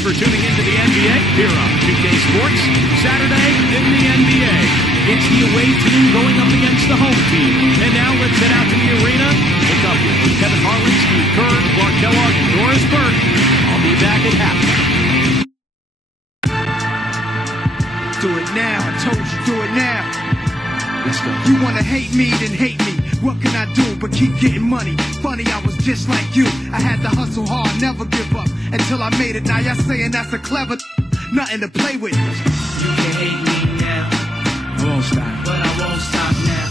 for tuning into the NBA here on 2K Sports. Saturday in the NBA. It's the away team going up against the home team. And now let's head out to the arena. Pick up with Kevin Harlan, Steve Kerr, Clark Kellogg, and Doris Burke. I'll be back at halftime. Do it now. I told you, do it now. Let's go. You wanna hate me, then hate me. What can I do but keep getting money? Funny, I was just like you. I had to hustle hard, never give up until I made it. Now y'all saying that's a clever nothing to play with. You can hate me now, I won't stop. but I won't stop now.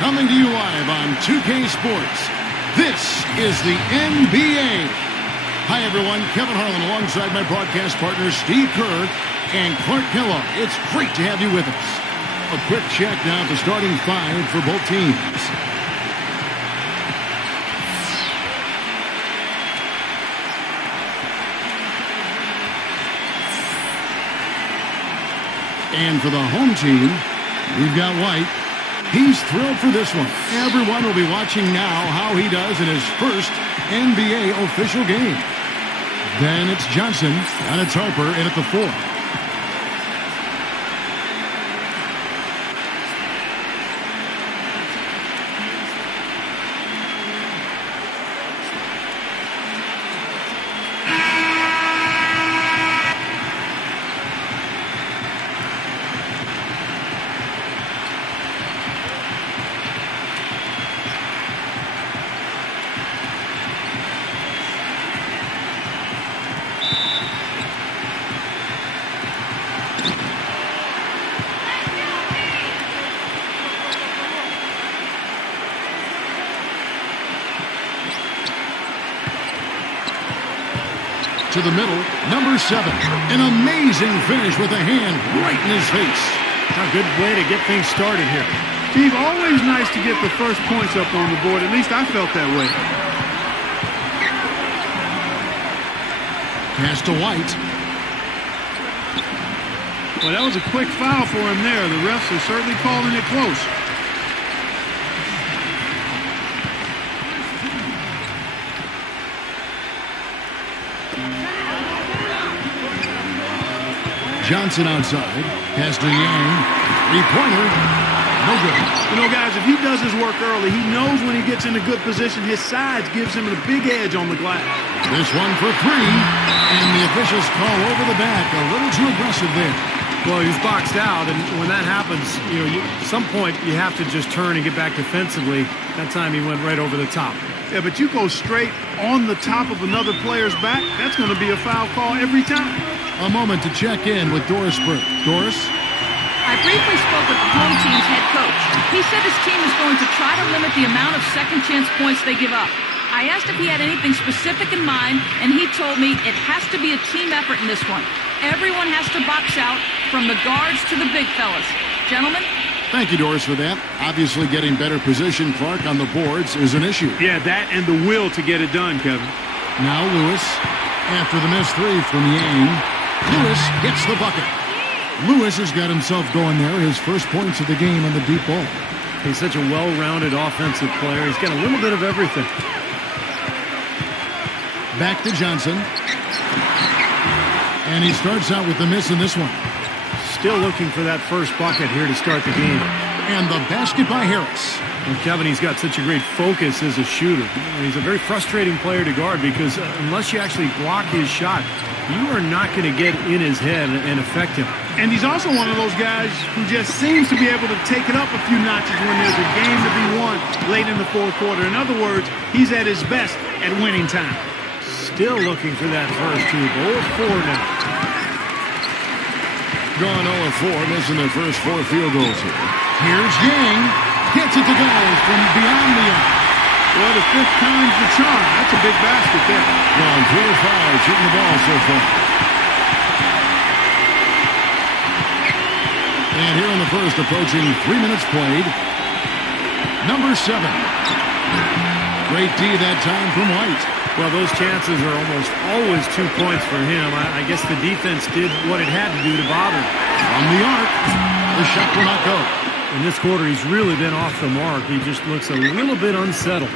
Coming to you live on 2K Sports, this is the NBA. Hi, everyone. Kevin Harlan alongside my broadcast partner, Steve Kerr and Clark Kellogg. It's great to have you with us. A quick check now at the starting five for both teams. And for the home team, we've got White. He's thrilled for this one. Everyone will be watching now how he does in his first NBA official game. Then it's Johnson, and it's Harper in at the 4. To the middle, number 7. An amazing finish with a hand right in his face. A good way to get things started here. Steve, always nice to get the first points up on the board. At least I felt that way. Pass to White. Well, that was a quick foul for him there. The refs are certainly calling it close. Johnson outside. Pass to Yang. 3-pointer. No good. You know, guys, if he does his work early, he knows when he gets in a good position, his size gives him a big edge on the glass. This one for 3. And the officials call over the back. A little too aggressive there. Well, he's boxed out, and when that happens, at some point you have to just turn and get back defensively. That time he went right over the top. Yeah, but you go straight on the top of another player's back, that's going to be a foul call every time. A moment to check in with Doris Burke. Doris? I briefly spoke with the home team's head coach. He said his team is going to try to limit the amount of second chance points they give up. I asked if he had anything specific in mind, and he told me it has to be a team effort in this one. Everyone has to box out, from the guards to the big fellas. Gentlemen? Thank you, Doris, for that. Obviously, getting better position, Clark, on the boards is an issue. Yeah, that and the will to get it done, Kevin. Now Lewis, after the missed 3 from Yang. Lewis gets the bucket. Lewis has got himself going there. His first points of the game on the deep ball. He's such a well-rounded offensive player. He's got a little bit of everything. Back to Johnson. And he starts out with the miss in this one. Still looking for that first bucket here to start the game. And the basket by Harris. And Kevin, he's got such a great focus as a shooter. He's a very frustrating player to guard because unless you actually block his shot, you are not going to get in his head and affect him. And he's also one of those guys who just seems to be able to take it up a few notches when there's a game to be won late in the fourth quarter. In other words, he's at his best at winning time. Still looking for that first two. 0 of 4 now. Gone 0 of 4, missing their first 4 field goals here. Here's Yang. Gets it to go from beyond the arc. Well, the 5th time's the charm. That's a big basket there. Gone 3 of 5 shooting the ball so far. And here in the first, approaching 3 minutes played. Number 7. Great D that time from White. Well, those chances are almost always 2 points for him. I guess the defense did what it had to do to bother him. From the arc, the shot will not go. In this quarter, he's really been off the mark. He just looks a little bit unsettled.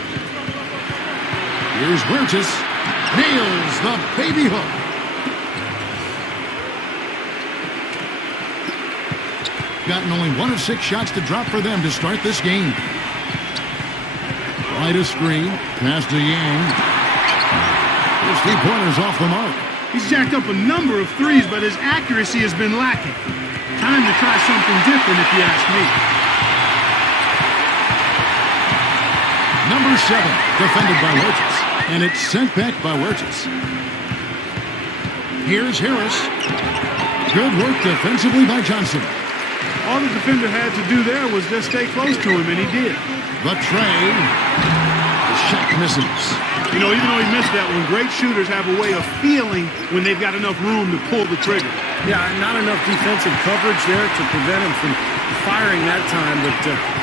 Here's Huertas. Nails the baby hook. Gotten only 1 of 6 shots to drop for them to start this game. Right a screen. Pass to Yang. His 3-pointers off the mark. He's jacked up a number of threes, but his accuracy has been lacking. Time to try something different, if you ask me. Number 7, defended by Huertas. And it's sent back by Huertas. Here's Harris. Good work defensively by Johnson. All the defender had to do there was just stay close to him, and he did. The tray. The shot misses. You know, even though he missed that one, great shooters have a way of feeling when they've got enough room to pull the trigger. Yeah, not enough defensive coverage there to prevent him from firing that time. But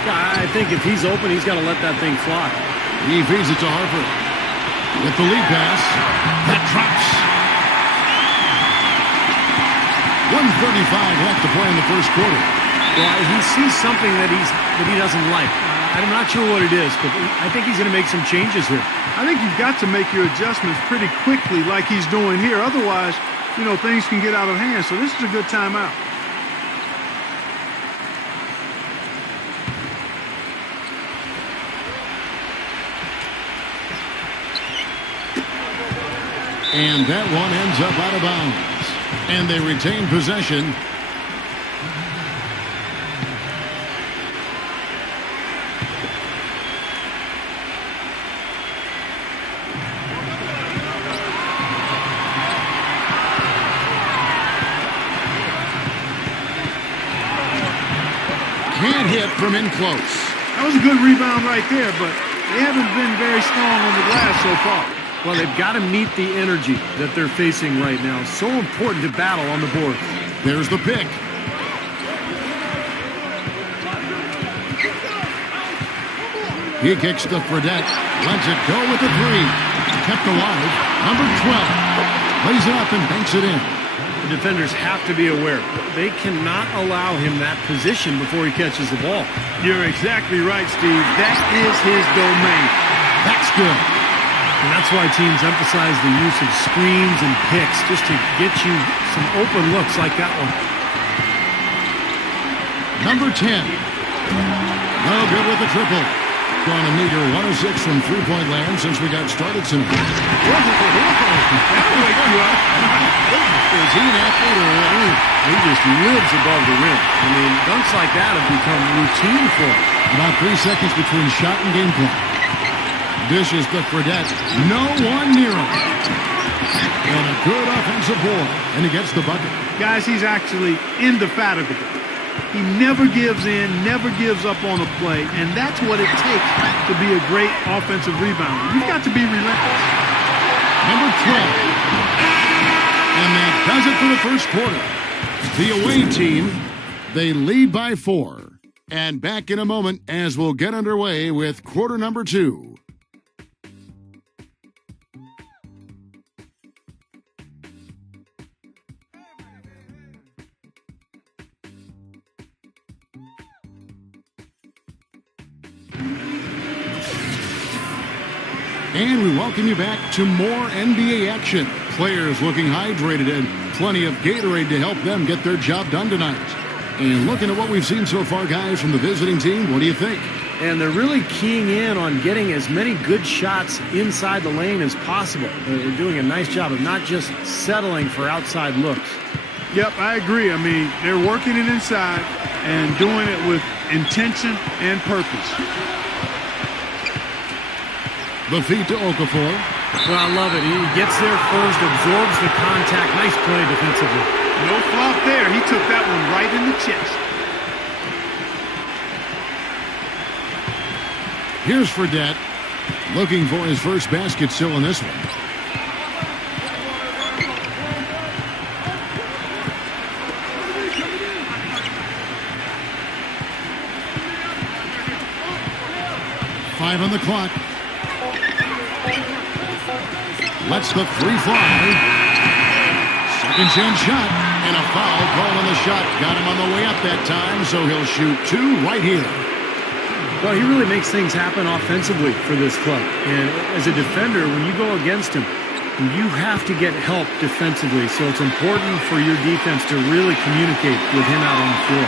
I think if he's open, he's got to let that thing fly. He feeds it to Harper. With the lead pass. That drops. 1:35 left to play in the first quarter. Well, he sees something that he doesn't like. I'm not sure what it is, but I think he's going to make some changes here. I think you've got to make your adjustments pretty quickly like he's doing here. Otherwise, you know, things can get out of hand. So this is a good timeout. And that one ends up out of bounds. And they retain possession. Can't hit from in close. That was a good rebound right there, but they haven't been very strong on the glass so far. Well, they've got to meet the energy that they're facing right now. So important to battle on the board. There's the pick. He kicks to Fredette. Lets it go with the 3. Kept alive. Number 12. Lays it up and banks it in. The defenders have to be aware. They cannot allow him that position before he catches the ball. You're exactly right, Steve. That is his domain. That's good. And that's why teams emphasize the use of screens and picks just to get you some open looks like that one. Number 10. No good with the triple. Gone a meter 1 of 6 from three-point land since we got started tonight. That'll wake you up. Is he an athlete or what? He just lives above the rim. I mean, dunks like that have become routine for him. About 3 seconds between shot and game clock. Dishes to Fredette. No one near him. And a good offensive board. And he gets the bucket. Guys, he's actually indefatigable. He never gives in, never gives up on a play, and that's what it takes to be a great offensive rebounder. You've got to be relentless. Number 12. And that does it for the first quarter. The away team, they lead by 4. And back in a moment as we'll get underway with quarter number 2. And we welcome you back to more NBA action. Players looking hydrated and plenty of Gatorade to help them get their job done tonight. And looking at what we've seen so far, guys, from the visiting team, what do you think? And they're really keying in on getting as many good shots inside the lane as possible. They're doing a nice job of not just settling for outside looks. Yep, I agree. I mean, they're working it inside and doing it with intention and purpose. The feed to Okafor. Well, I love it. He gets there first, absorbs the contact. Nice play defensively. No flop there. He took that one right in the chest. Here's Fredette. Looking for his first basket still in this one. Five on the clock. Lets the 3 fly. Second chance shot. And a foul called on the shot. Got him on the way up that time, so he'll shoot 2 right here. Well, he really makes things happen offensively for this club. And as a defender, when you go against him, you have to get help defensively. So it's important for your defense to really communicate with him out on the floor.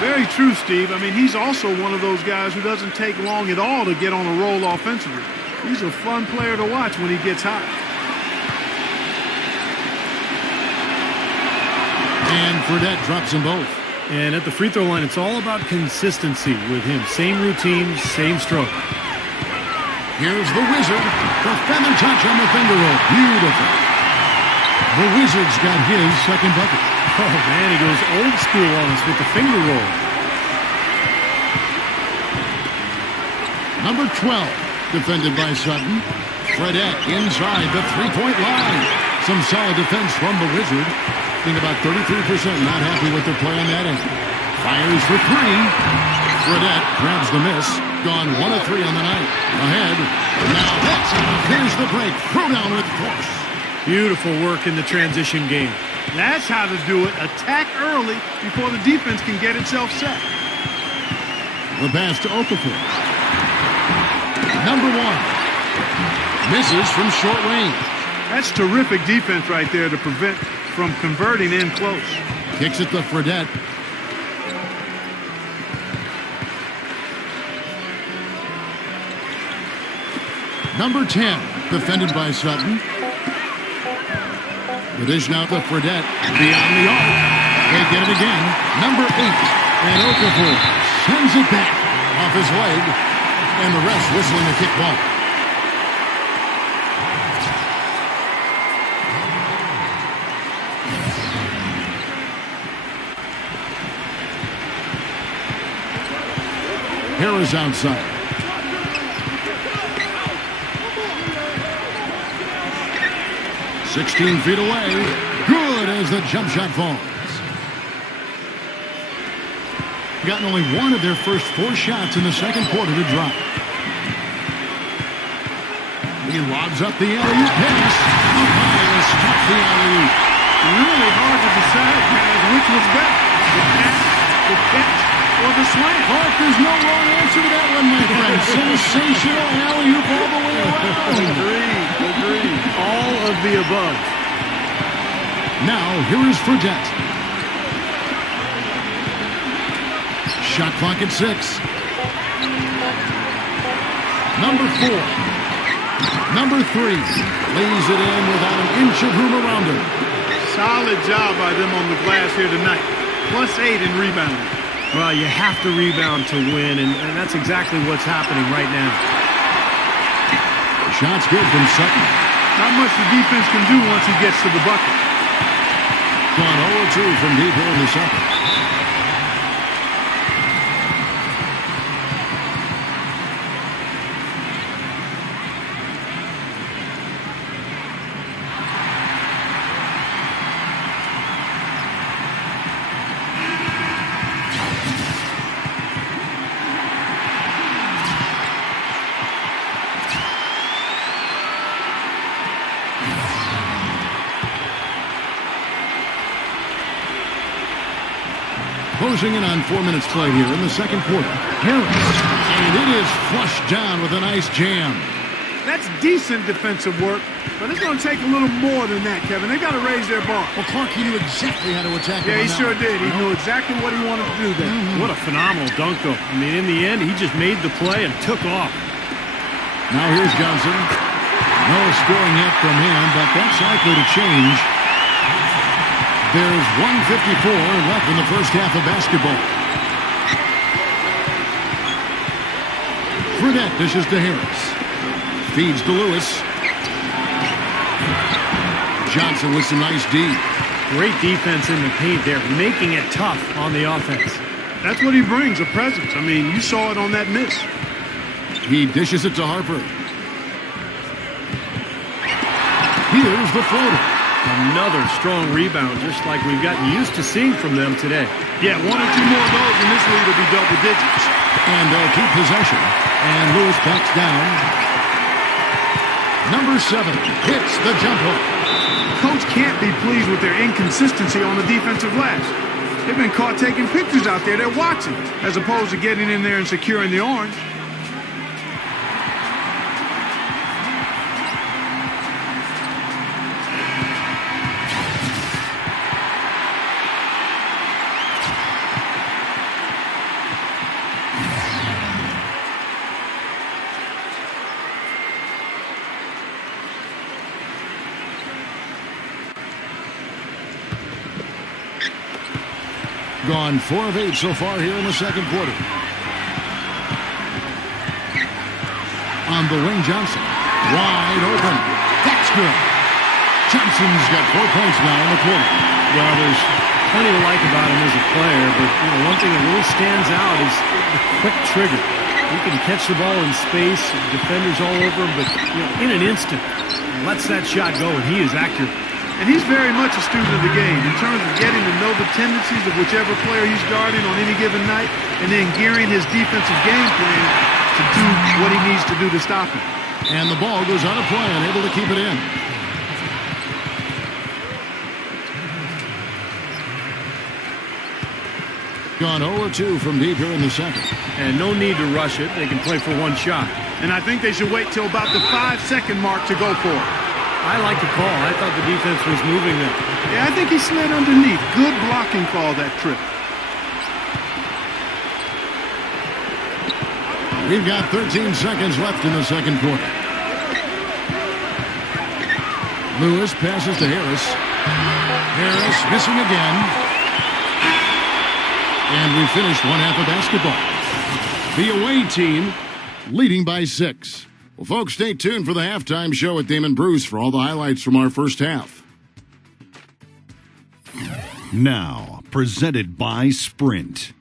Very true, Steve. I mean, he's also one of those guys who doesn't take long at all to get on a roll offensively. He's a fun player to watch when he gets hot. And Fredette drops them both. And at the free throw line, it's all about consistency with him. Same routine, same stroke. Here's the Wizard. The feather touch on the finger roll. Beautiful. The Wizard's got his second bucket. Oh, man, he goes old school on us with the finger roll. Number 12, defended by Sutton. Fredette inside the three-point line. Some solid defense from the Wizard. Think about 33% not happy with their play on that end. Fires for three. Fredette grabs the miss. Gone 1 of 3 on the night. Ahead. Now that's enough. Here's the break. Throw down with force. Beautiful work in the transition game. That's how to do it. Attack early before the defense can get itself set. The pass to Okafor. Number 1. Misses from short range. That's terrific defense right there to prevent from converting in close. Kicks it to Fredette. Number 10, defended by Sutton. The dish now to Fredette. Beyond the arc. They get it again. Number 8. And Okafor sends it back off his leg. And the refs whistling the kick ball. Harris outside. "16 feet away. Good as the jump shot falls. Gotten only one of their first 4 shots in the second quarter to drop. He lobs up the alley-oop pass. Up high to stop the alley-oop. Really hard to decide, guys, which was better. The pass, the catch, or the slam. Clark, there's no wrong answer to that one, my friend. Sensational alley-oop all the way around. Agreed. All of the above. Now, here is Fredette. Shot clock at 6. Number 4. Number 3. Lays it in without an inch of room around her. Solid job by them on the glass here tonight. +8 in rebounding. Well, you have to rebound to win, and that's exactly what's happening right now. Shot's good from Sutton. Not much the defense can do once he gets to the bucket. Gone 0-2 from deep here in the second. Closing in on 4 minutes play here in the second quarter. Harris. And it is flushed down with a nice jam. That's decent defensive work, but it's going to take a little more than that, Kevin. They got to raise their bar. Well, Clark, he knew exactly how to attack him. Yeah, he on that sure one. did. He knew exactly what he wanted to do there. What a phenomenal dunk, though. I mean, in the end, he just made the play and took off. Now here's Johnson. No scoring yet from him, but that's likely to change. There's 1:54 left in the first half of basketball. Fredette dishes to Harris. Feeds to Lewis. Johnson with some nice D. Great defense in the paint there, making it tough on the offense. That's what he brings, a presence. I mean, you saw it on that miss. He dishes it to Harper. Here's the floater. Another strong rebound, just like we've gotten used to seeing from them today. Yeah, 1 or 2 more of those, and this lead will be double digits. And they'll keep possession. And Lewis backs down. Number 7 hits the jump hook. Coach can't be pleased with their inconsistency on the defensive glass. They've been caught taking pictures out there. They're watching, as opposed to getting in there and securing the orange. Gone 4 of 8 so far here in the second quarter. On the wing, Johnson. Wide open. That's good. Johnson's got 4 points now in the quarter. Well, there's plenty to like about him as a player, but one thing that really stands out is the quick trigger. He can catch the ball in space, defenders all over him, but in an instant, lets that shot go, and he is accurate. And he's very much a student of the game in terms of getting to know the tendencies of whichever player he's guarding on any given night and then gearing his defensive game plan to do what he needs to do to stop him. And the ball goes out of play and able to keep it in. Gone 0-2 from deep here in the second. And no need to rush it. They can play for one shot. And I think they should wait till about the 5-second mark to go for it. I like the call. I thought the defense was moving them. Yeah, I think he slid underneath. Good blocking call that trip. We've got 13 seconds left in the second quarter. Lewis passes to Harris. Harris missing again. And we finished one half of basketball. The away team leading by 6. Well, folks, stay tuned for the halftime show with Damon Bruce for all the highlights from our first half. Now, presented by Sprint.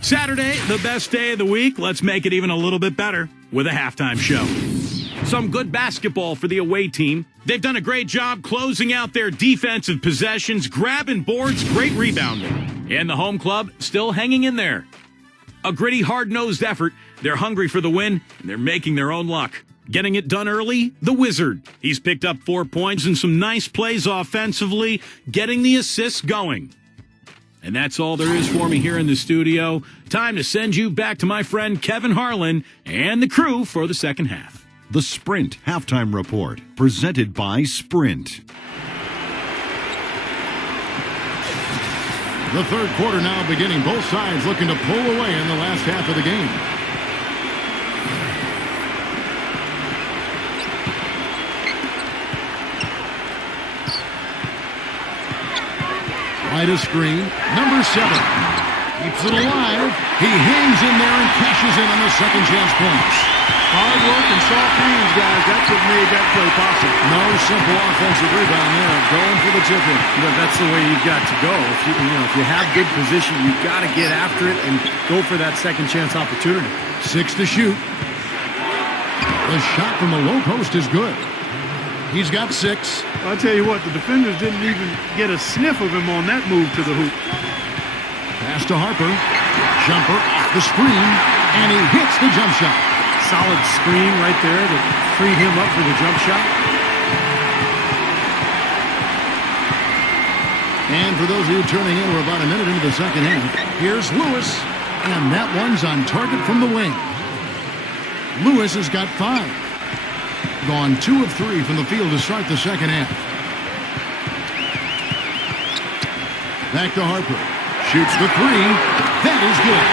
Saturday, the best day of the week. Let's make it even a little bit better with a halftime show. Some good basketball for the away team. They've done a great job closing out their defensive possessions, grabbing boards, great rebounding. And the home club still hanging in there. A gritty, hard-nosed effort. They're hungry for the win, and they're making their own luck. Getting it done early, the Wizard. He's picked up 4 points and some nice plays offensively, getting the assists going. And that's all there is for me here in the studio. Time to send you back to my friend Kevin Harlan and the crew for the second half. The Sprint Halftime Report, presented by Sprint. The third quarter now beginning. Both sides looking to pull away in the last half of the game. Wide a screen. Number 7. Keeps it alive. He hangs in there and cashes in on the second chance points. Hard work and soft hands, guys. That's what made that play possible. No simple offensive rebound there. Going for the tip-in. But that's the way you've got to go. If you have good position, you've got to get after it and go for that second chance opportunity. 6 to shoot. The shot from the low post is good. He's got 6. I'll tell you what, the defenders didn't even get a sniff of him on that move to the hoop. Pass to Harper. Jumper off the screen, and he hits the jump shot. Solid screen right there that freed him up for the jump shot. And for those of you turning in, we're about a minute into the second half. Here's Lewis, and that one's on target from the wing. Lewis has got 5. Gone 2 of 3 from the field to start the second half. Back to Harper. Shoots the 3. That is good.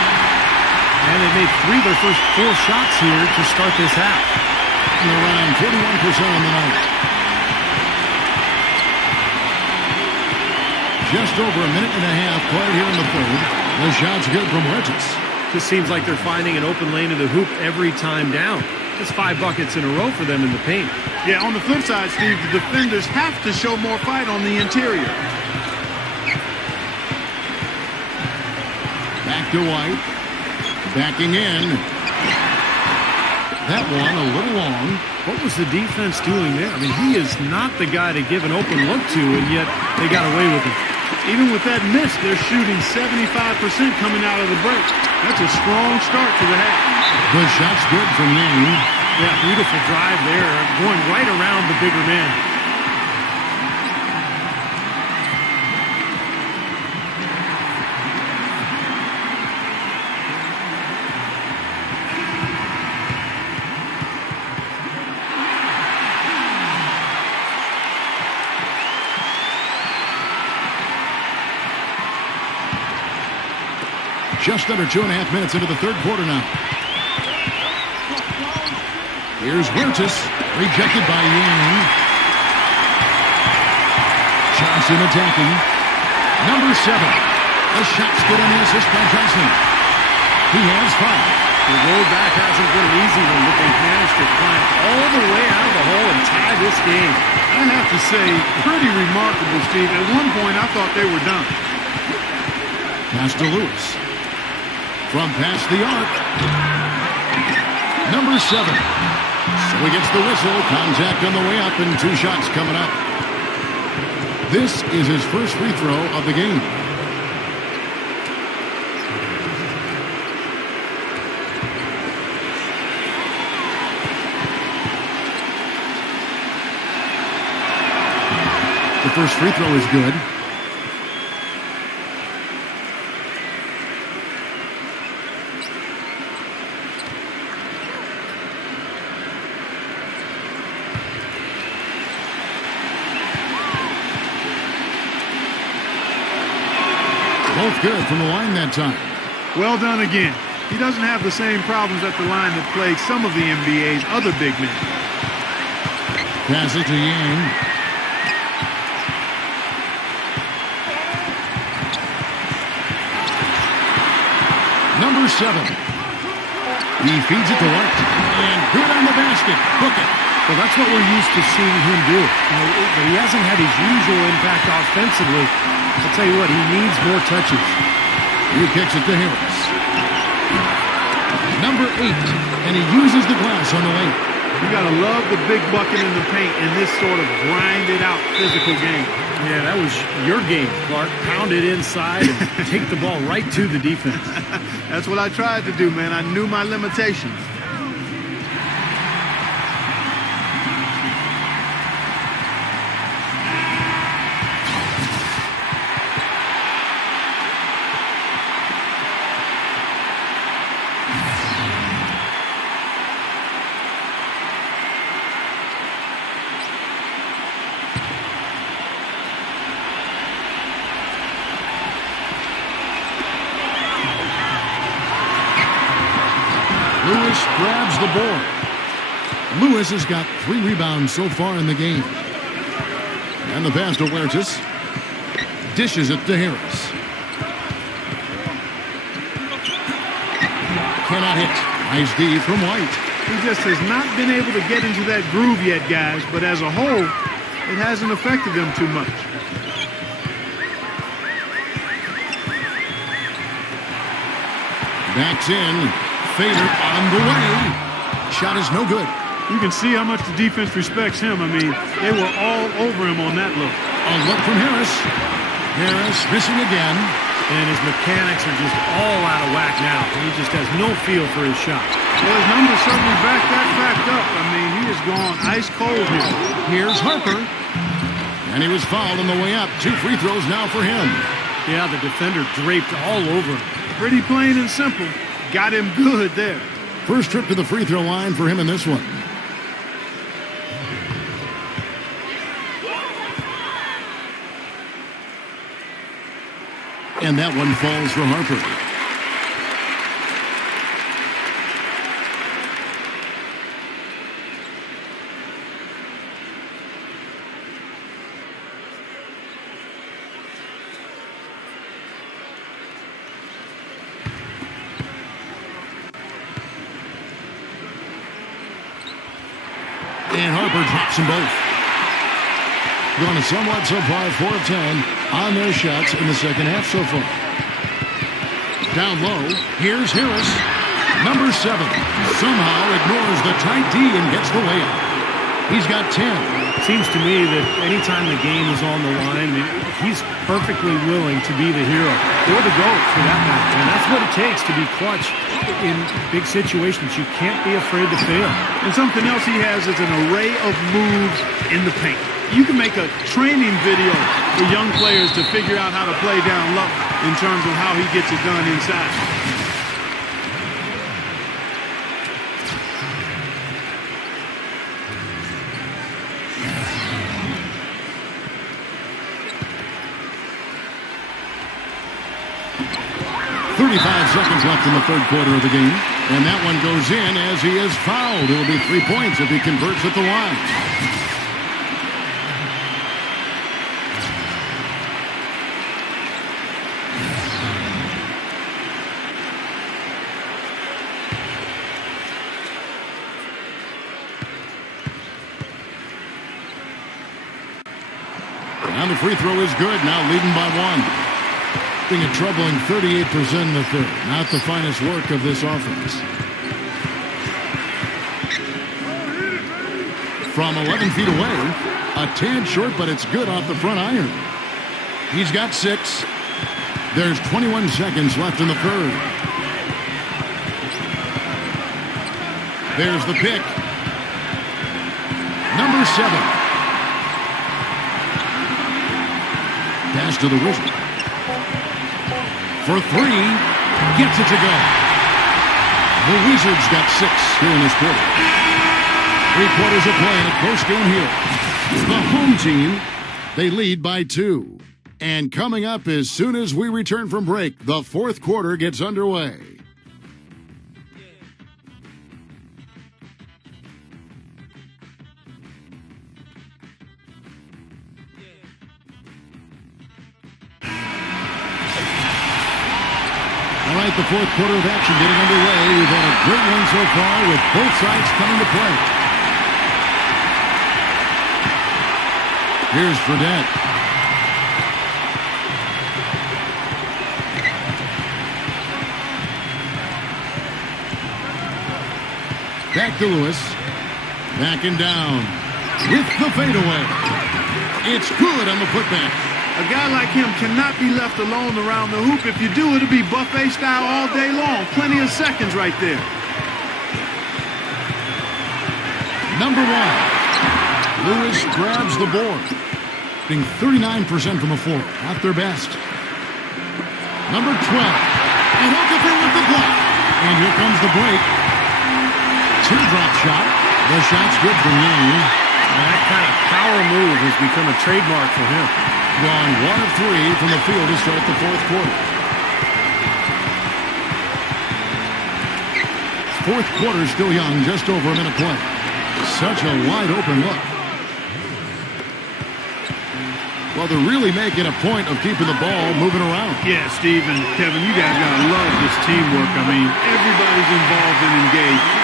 And they made 3 of their first 4 shots here to start this half. And around 41% on the night. Just over a minute and a half played here in the third. The shot's good from Regis. Just seems like they're finding an open lane to the hoop every time down. It's 5 buckets in a row for them in the paint. Yeah, on the flip side, Steve, the defenders have to show more fight on the interior. Back to White. Backing in. That one a little long. What was the defense doing there? I mean, he is not the guy to give an open look to, and yet they got away with it. Even with that miss, they're shooting 75% coming out of the break. That's a strong start to the half. The shot's good from Yang. Yeah, beautiful drive there, going right around the bigger man. Just under 2.5 minutes into the third quarter now. Here's Huertas, rejected by Yang. Johnson attacking. Number 7. A shot's good on the assist by Johnson. He has 5. The road back hasn't been an easy one, but they've managed to climb all the way out of the hole and tie this game. I have to say, pretty remarkable, Steve. At one point, I thought they were done. Pass to Lewis. From past the arc. Number 7. So he gets the whistle. Contact on the way up and 2 shots coming up. This is his first free throw of the game. The first free throw is good. Both good from the line that time. Well done again. He doesn't have the same problems at the line that plague some of the NBA's other big men. Pass it to Yang. Number 7. He feeds it to White. And good on the basket. Book it. Well, that's what we're used to seeing him do. But he hasn't had his usual impact offensively. I'll tell you what, he needs more touches. He kicks it to Harris. Number 8. And he uses the glass on the lane. You got to love the big bucket in the paint in this sort of grinded-out physical game. Yeah, that was your game, Clark. Pound it inside and take the ball right to the defense. That's what I tried to do, man. I knew my limitations. Lewis grabs the board. Lewis has got 3 rebounds so far in the game. And the pass to Huertas. Dishes it to Harris. Cannot hit. Nice D from White. He just has not been able to get into that groove yet, guys. But as a whole, it hasn't affected them too much. Backs in. Fader on the way. Shot is no good. You can see how much the defense respects him. I mean, they were all over him on that look. A look from Harris. Harris missing again. And his mechanics are just all out of whack now. He just has no feel for his shot. Well, his numbers certainly back that fact up. I mean, he has gone ice cold here. Here's Harper. And he was fouled on the way up. 2 free throws now for him. Yeah, the defender draped all over him. Pretty plain and simple. Got him good there. First trip to the free throw line for him in this one. And that one falls for Harper. And Harper drops them both. Going to somewhat so far 4 of 10 on their shots in the second half so far. Down low, here's Harris. Number 7 somehow ignores the tight D and gets the layup. He's got 10. Seems to me that anytime the game is on the line, he's perfectly willing to be the hero or the GOAT for that matter. And that's what it takes to be clutch in big situations. You can't be afraid to fail. And something else he has is an array of moves in the paint. You can make a training video for young players to figure out how to play down low in terms of how he gets it done inside. 35 seconds left in the third quarter of the game. And that one goes in as he is fouled. It will be 3 points if he converts at the line. And the free throw is good. Now leading by 1. Being a troubling 38% in the third. Not the finest work of this offense. From 11 feet away, a tad short, but it's good off the front iron. He's got 6. There's 21 seconds left in the third. There's the pick. Number 7. Pass to the Wizard. For 3, gets it to go. The Wizards got 6 here in this quarter. 3 quarters of play in a close game here. The home team, they lead by 2. And coming up as soon as we return from break, the fourth quarter gets underway. All right, the fourth quarter of action getting underway. We've had a great one so far with both sides coming to play. Here's Fredette. Back to Lewis. Backing down with the fadeaway. It's good on the putback. A guy like him cannot be left alone around the hoop. If you do, it'll be buffet style all day long. Plenty of seconds right there. Number 1. Lewis grabs the board. Being 39% from the floor. Not their best. Number 12. And Okafor with the block. And here comes the break. Teardrop shot. The shot's good from Young. That kind of power move has become a trademark for him. Gone 1 of 3 from the field to start the fourth quarter. Fourth quarter still young, just over a minute play. Such a wide open look. Well, they're really making a point of keeping the ball moving around. Yeah, Steve and Kevin, you guys gotta love this teamwork. I mean, everybody's involved and engaged.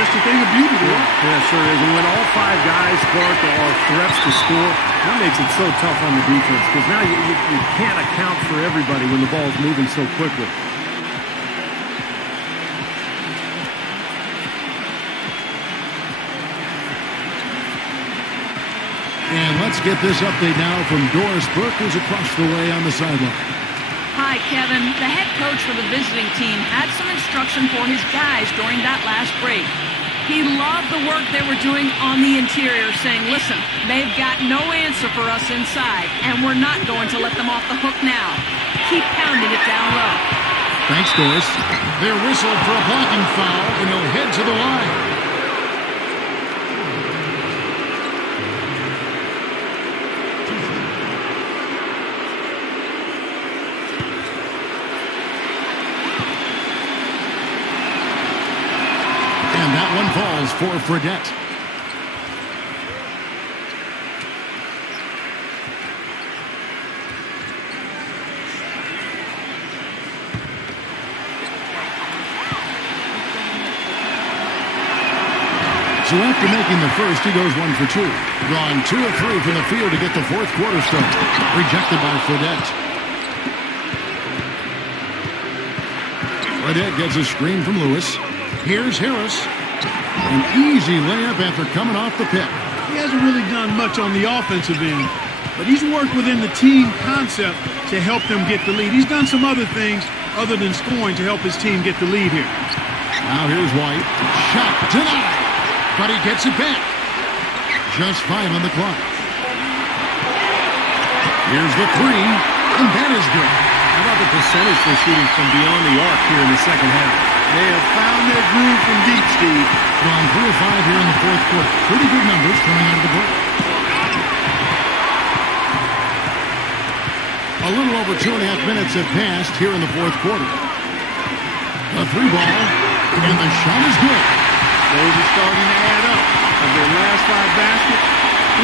Just a thing of beauty, though. Yeah, sure is. And when all 5 guys, Clark, are threats to score, that makes it so tough on the defense because now you can't account for everybody when the ball's moving so quickly. And let's get this update now from Doris Burke, who's across the way on the sideline. Hi, Kevin. The head coach for the visiting team had some instruction for his guys during that last break. He loved the work they were doing on the interior, saying, listen, they've got no answer for us inside, and we're not going to let them off the hook now. Keep pounding it down low. Thanks, Doris. They're whistled for a blocking foul, and he'll head to the line. And that one falls for Fredette. So after making the first, he goes 1 for 2. Gone 2 of 3 from the field to get the fourth quarter started. Rejected by Fredette. Fredette gets a screen from Lewis. Here's Harris. An easy layup after coming off the pick. He hasn't really done much on the offensive end, but he's worked within the team concept to help them get the lead. He's done some other things other than scoring to help his team get the lead here. Now here's White. Shot denied, but he gets it back. Just 5 on the clock. Here's the 3, and that is good. How about the percentage they're shooting from beyond the arc here in the second half? They have found their groove from deep, Steve. Gone 3 of 5 here in the fourth quarter. Pretty good numbers coming out of the break. A little over 2.5 minutes have passed here in the fourth quarter. The three ball, and the shot is good. Those are starting to add up. Of their last 5 baskets,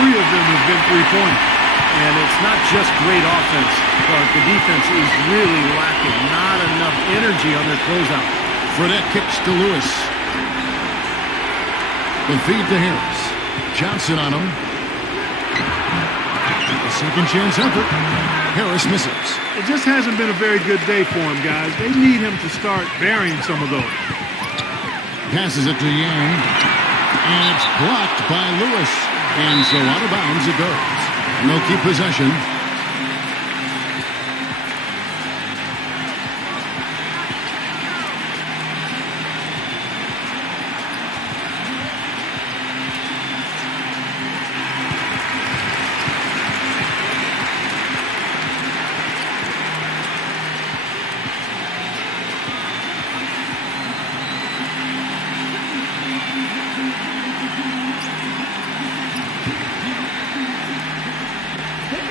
3 of them have been three-pointers. And it's not just great offense, Clark. The defense is really lacking. Not enough energy on their closeout. Fredette kicks to Lewis. The feed to Harris. Johnson on him. A second chance effort. Harris misses. It just hasn't been a very good day for him, guys. They need him to start burying some of those. Passes it to Yang. And it's blocked by Lewis. And so out of bounds it goes. And they'll keep possession.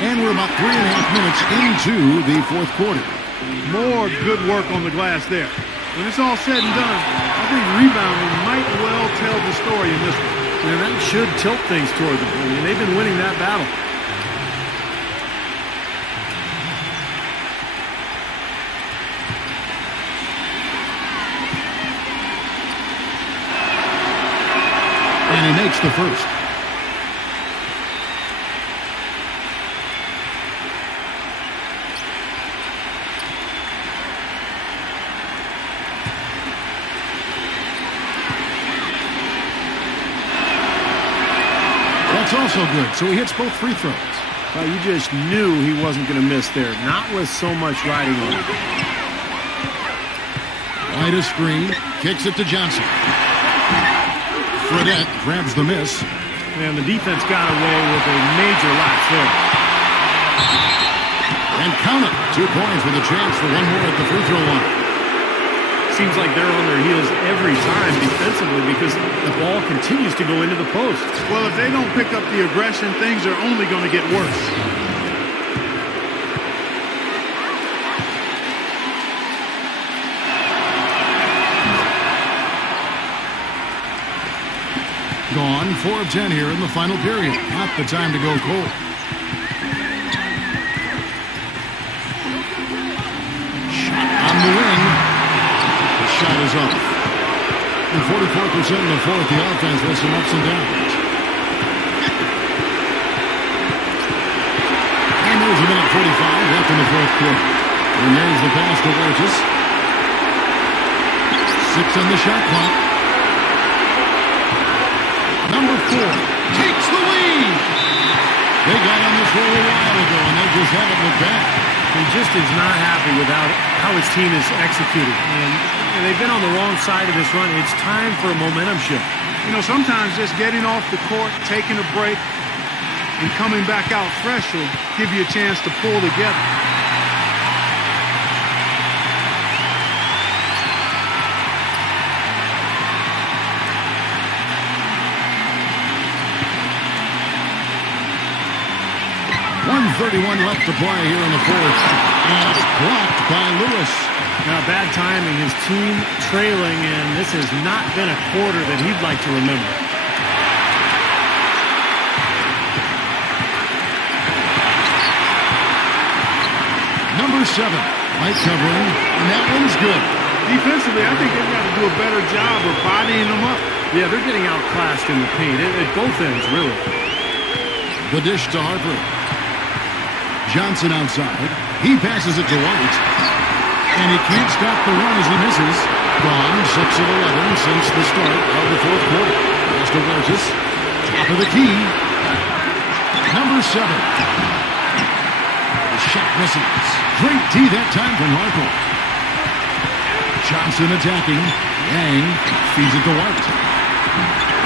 And we're about 3.5 minutes into the fourth quarter. More good work on the glass there. When it's all said and done, I think rebounding might well tell the story in this one. And that should tilt things toward them. I mean, they've been winning that battle. And he makes the first. That's also good. So he hits both free throws. Well, you just knew he wasn't going to miss there. Not with so much riding on it. Wide a screen. Kicks it to Johnson. Fredette grabs the miss. And the defense got away with a major lapse there. And count it. 2 points with a chance for one more at the free throw line. Seems like they're on their heels every time defensively because the ball continues to go into the post. Well, if they don't pick up the aggression, things are only going to get worse. Gone 4 of 10 here in the final period. Not the time to go cold. Shot on the wing. The shot is off. And 44% in the fourth, the offense with some ups and downs. And there's a minute 45 left in the fourth quarter. And there's the pass to Burgess. 6 on the shot clock. Number 4 takes the lead. They got on this roll a while ago, and they just haven't looked back. He just is not happy with how his team is executing. And they've been on the wrong side of this run. It's time for a momentum shift. You know, sometimes just getting off the court, taking a break, and coming back out fresh will give you a chance to pull together. .31 left to play here in the fourth. And it's blocked by Lewis. Now, bad timing. His team trailing, and this has not been a quarter that he'd like to remember. Number 7, light covering, and that one's good. Defensively, I think they've got to do a better job of bodying them up. Yeah, they're getting outclassed in the paint at both ends, really. The dish to Harper. Johnson outside. He passes it to White. And he can't stop the run as he misses. Gone 6 of 11 since the start of the fourth quarter. Pass to Burgess. Top of the key. Number 7. The shot misses. Great D that time from Harper. Johnson attacking. Yang feeds it to White.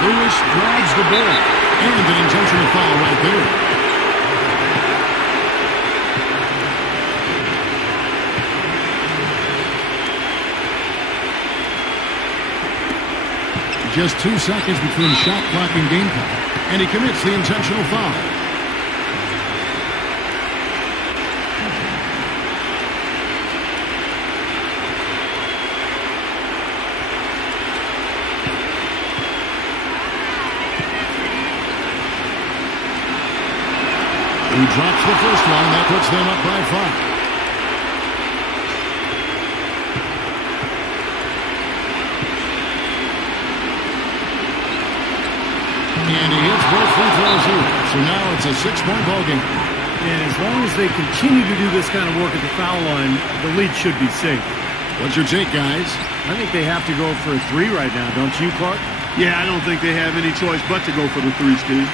Lewis grabs the ball. And an intentional foul right there. Just 2 seconds between shot clock and game clock. And he commits the intentional foul. He drops the first one. That puts them up by 5. And he hits both free throws here. So now it's a 6-point ball game. And as long as they continue to do this kind of work at the foul line, the lead should be safe. What's your take, guys? I think they have to go for a 3 right now, don't you, Clark? Yeah, I don't think they have any choice but to go for the 3, Steve.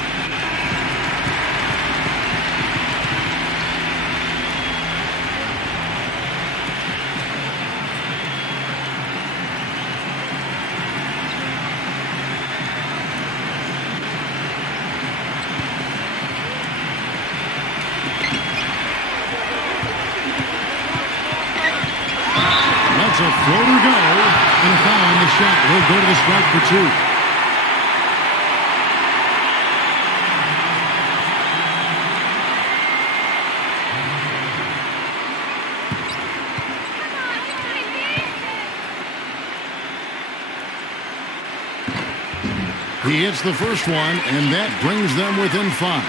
That's a floater go, and a foul on the shot. He'll go to the strike for 2. He hits the first one, and that brings them within 5.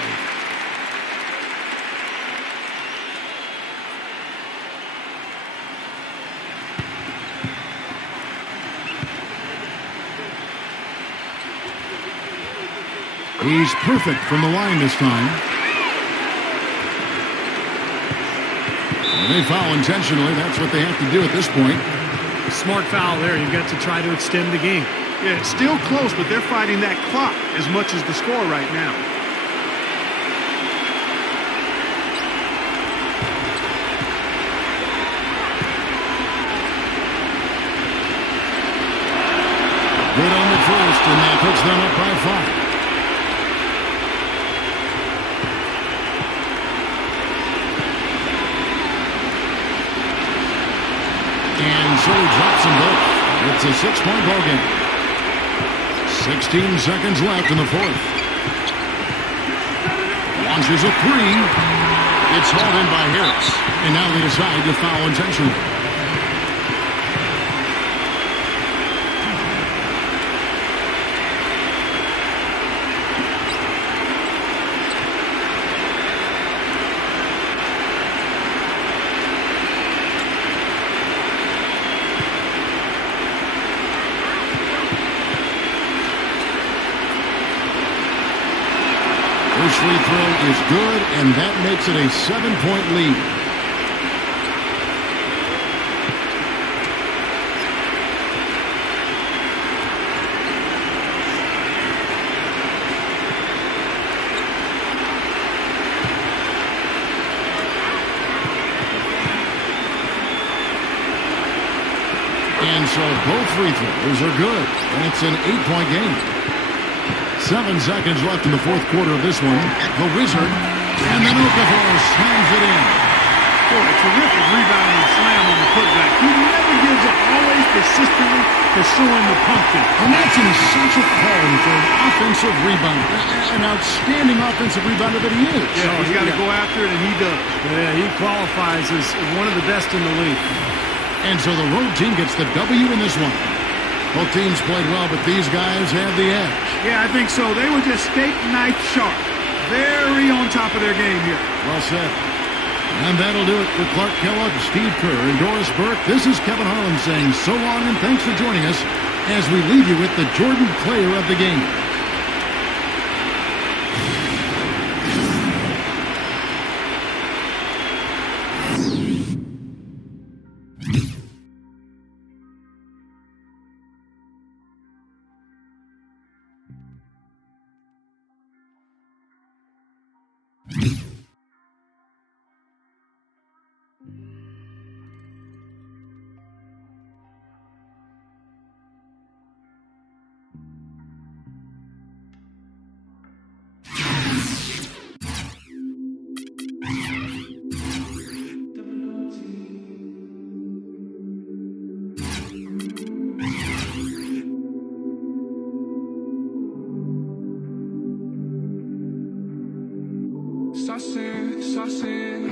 He's perfect from the line this time. And they foul intentionally. That's what they have to do at this point. Smart foul there. You've got to try to extend the game. Yeah, it's still close, but they're fighting that clock as much as the score right now. Good on the first, and that puts them up by 5. And so he drops them both. It's a 6-point ball game. 16 seconds left in the 4th. Launches a 3. It's hauled in by Harris. And now they decide to foul intentionally. First free throw is good, and that makes it a 7-point lead. And so both free throws are good, and it's an 8-point game. 7 seconds left in the 4th quarter of this one. The Wizard, and then Okafor slams it in. Boy, terrific rebound and slam on the putback. He never gives up, always persistently pursuing the pumpkin. And that's an essential quality for an offensive rebounder. An outstanding offensive rebounder that he is. Yeah, he's got to go after it, and he does. Yeah, he qualifies as one of the best in the league. And so the road team gets the W in this one. Both teams played well, but these guys had the edge. Yeah, I think so. They were just steak knife sharp. Very on top of their game here. Well said. And that'll do it for Clark Kellogg, Steve Kerr, and Doris Burke. This is Kevin Harlan saying so long and thanks for joining us as we leave you with the Jordan player of the game.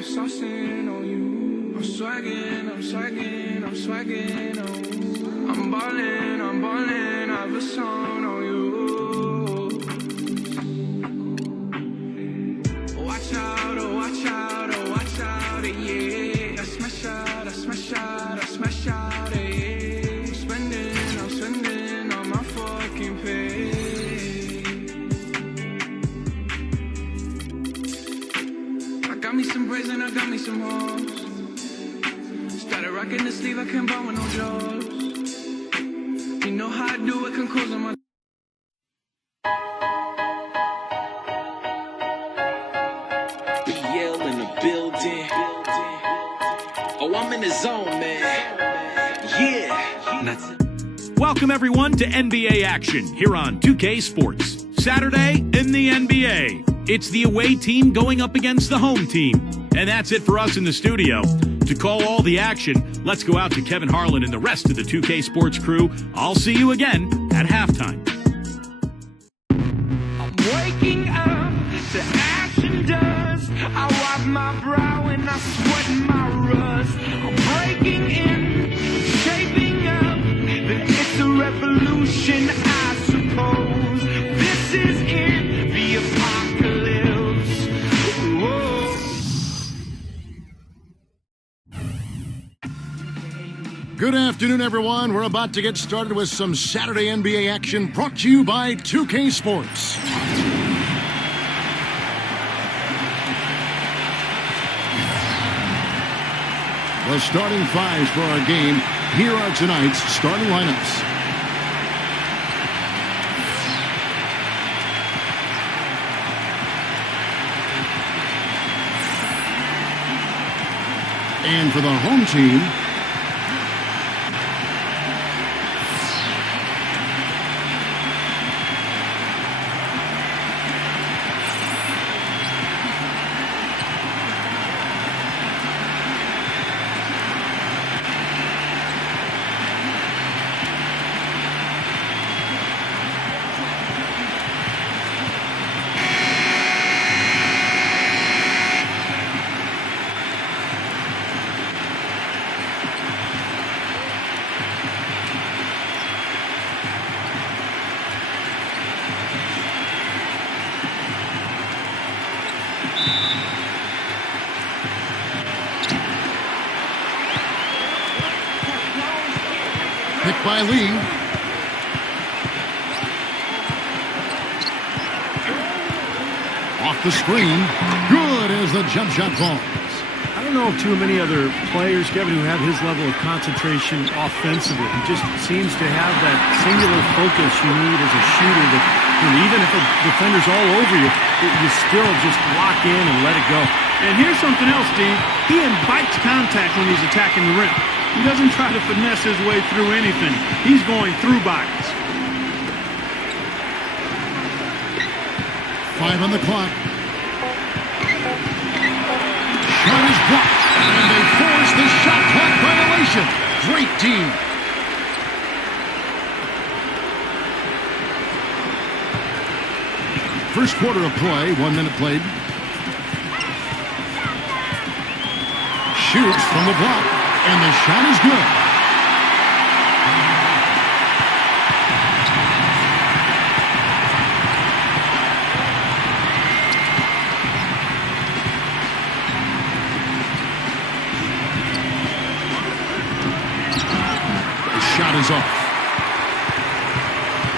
Saucing on you. I'm swagging on. I'm ballin', I have a song on you. Watch out, smash out, ayy. I'm spending on my fucking pay. I got me some braids and I got me some hoes. Started rocking the sleeve, I can't buy with no jaws. You know how I do it, can close on my. BL in the building. Oh, I'm in the zone, man. Yeah. Welcome, everyone, to NBA action here on 2K Sports. Saturday in the NBA. It's the away team going up against the home team. And that's it for us in the studio. To call all the action, let's go out to Kevin Harlan and the rest of the 2K Sports crew. I'll see you again at halftime. I'm waking up to action dust. I wipe my brow and I sweat my rust. I'm breaking in, shaping up. Then it's a revolution, I suppose. This is in the apocalypse. Whoa. Good afternoon, everyone. We're about to get started with some Saturday NBA action brought to you by 2K Sports. The starting fives for our game. Here are tonight's starting lineups. And for the home team, picked by Lee. Off the screen. Good as the jump shot falls. I don't know of too many other players, Kevin, who have his level of concentration offensively. He just seems to have that singular focus you need as a shooter that even if a defender's all over you, you still just lock in and let it go. And here's something else, Steve. He invites contact when he's attacking the rim. He doesn't try to finesse his way through anything. He's going through bodies. 5 on the clock. Shot is blocked, and they force the shot clock violation. Great team. First quarter of play, 1 minute played. Shoots from the block, and the shot is good. Shot is off.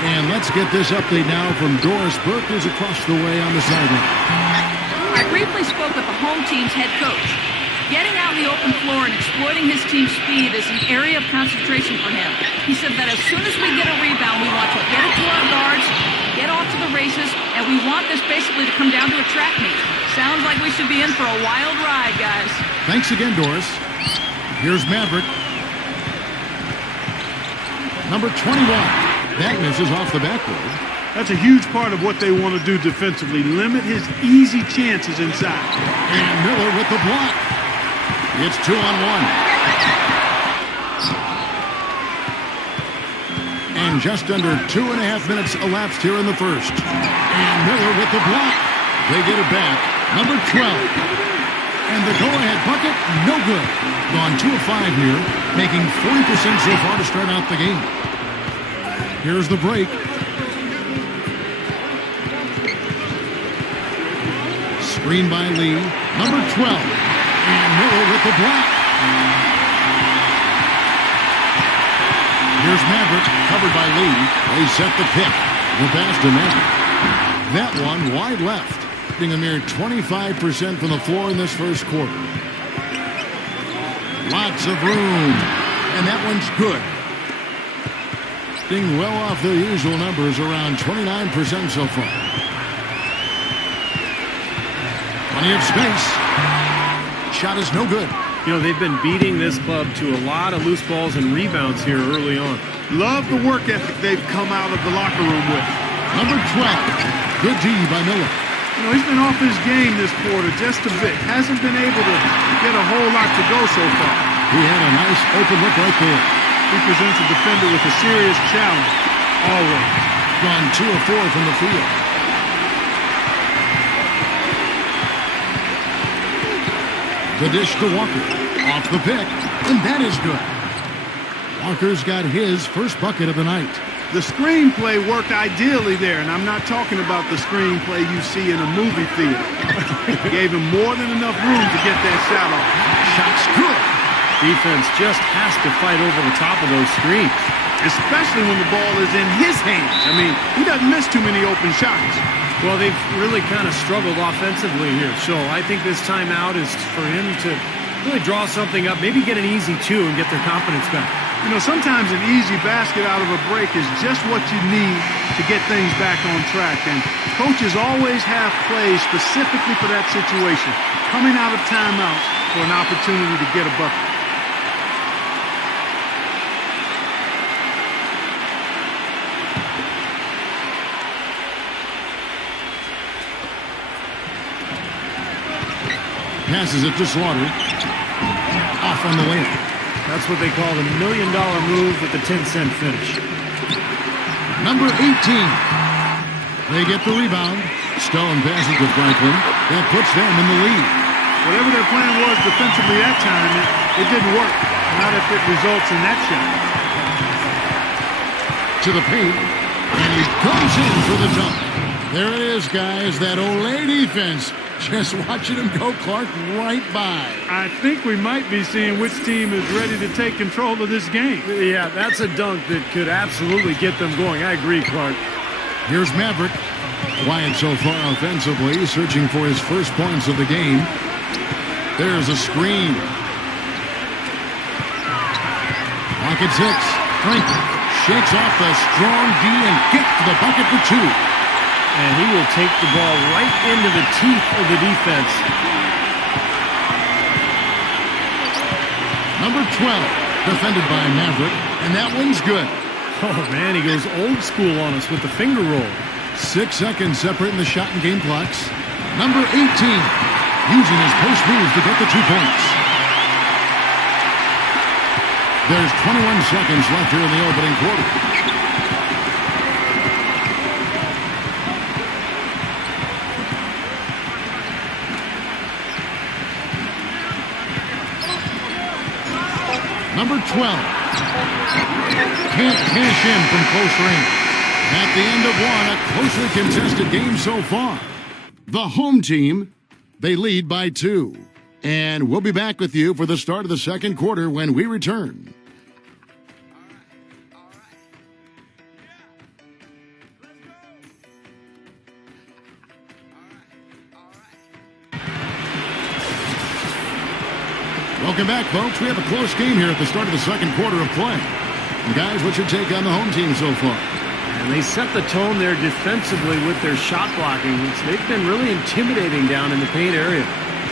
And let's get this update now from Doris Burke, who's across the way on the sideline. I briefly spoke with the home team's head coach. Getting out in the open floor and exploiting his team's speed is an area of concentration for him. He said that as soon as we get a rebound, we want to get it to our guards, get off to the races, and we want this basically to come down to a track meet. Sounds like we should be in for a wild ride, guys. Thanks again, Doris. Here's Maverick. Number 21. That misses off the backboard. That's a huge part of what they want to do defensively. Limit his easy chances inside. And Miller with the block. It's 2-on-1. And just under 2.5 minutes elapsed here in the first. And Miller with the block. They get it back. Number 12. And the go-ahead bucket, no good. Gone 2 of 5 here, making 40% so far to start out the game. Here's the break. Screen by Lee. Number 12. And Miller with the block. Here's Maverick, covered by Lee. They set the pick. The pass to Maverick. That one wide left. Getting a mere 25% from the floor in this first quarter. Lots of room. And that one's good. Being well off their usual numbers, around 29% so far. Plenty of space. Shot is no good. You know, they've been beating this club to a lot of loose balls and rebounds here early on. Love the work ethic they've come out of the locker room with. Number 12. Good D by Miller. You know, he's been off his game this quarter just a bit. Hasn't been able to get a whole lot to go so far. He had a nice open look right there. He presents a defender with a serious challenge. Always. Gone 2 of 4 from the field. The dish to Walker. Off the pick. And that is good. Walker's got his first bucket of the night. The screenplay worked ideally there, and I'm not talking about the screenplay you see in a movie theater. Gave him more than enough room to get that shot off. Shot's good. Defense just has to fight over the top of those screens. Especially when the ball is in his hands. I mean, he doesn't miss too many open shots. Well, they've really kind of struggled offensively here. So I think this timeout is for him to really draw something up, maybe get an easy two and get their confidence back. You know, sometimes an easy basket out of a break is just what you need to get things back on track. And coaches always have plays specifically for that situation, coming out of timeouts for an opportunity to get a bucket. Passes it to Slaughter. Off on the layup. That's what they call the $1 million move with the 10-cent finish. Number 18. They get the rebound. Stone passes to Franklin. That puts them in the lead. Whatever their plan was defensively that time, it didn't work. Not if it results in that shot. To the paint. And he comes in for the dunk. There it is, guys. That Olay defense. Just watching him go, Clark, right by. I think we might be seeing which team is ready to take control of this game. Yeah, that's a dunk that could absolutely get them going. I agree, Clark. Here's Maverick. Quiet so far offensively, searching for his first points of the game. There's a screen. Pocket 6. Franklin shakes off the strong D and gets to the bucket for 2. And he will take the ball right into the teeth of the defense. Number 12, defended by Maverick, and that one's good. Oh, man, he goes old school on us with the finger roll. 6 seconds separating the shot and game clocks. Number 18, using his post moves to get the 2 points. There's 21 seconds left here in the opening quarter. Number 12. Can't cash in from close range. At the end of one, a closely contested game so far. The home team, they lead by 2. And we'll be back with you for the start of the second quarter when we return. Welcome back, folks. We have a close game here at the start of the second quarter of play. And guys, what's your take on the home team so far? And they set the tone there defensively with their shot blocking. They've been really intimidating down in the paint area.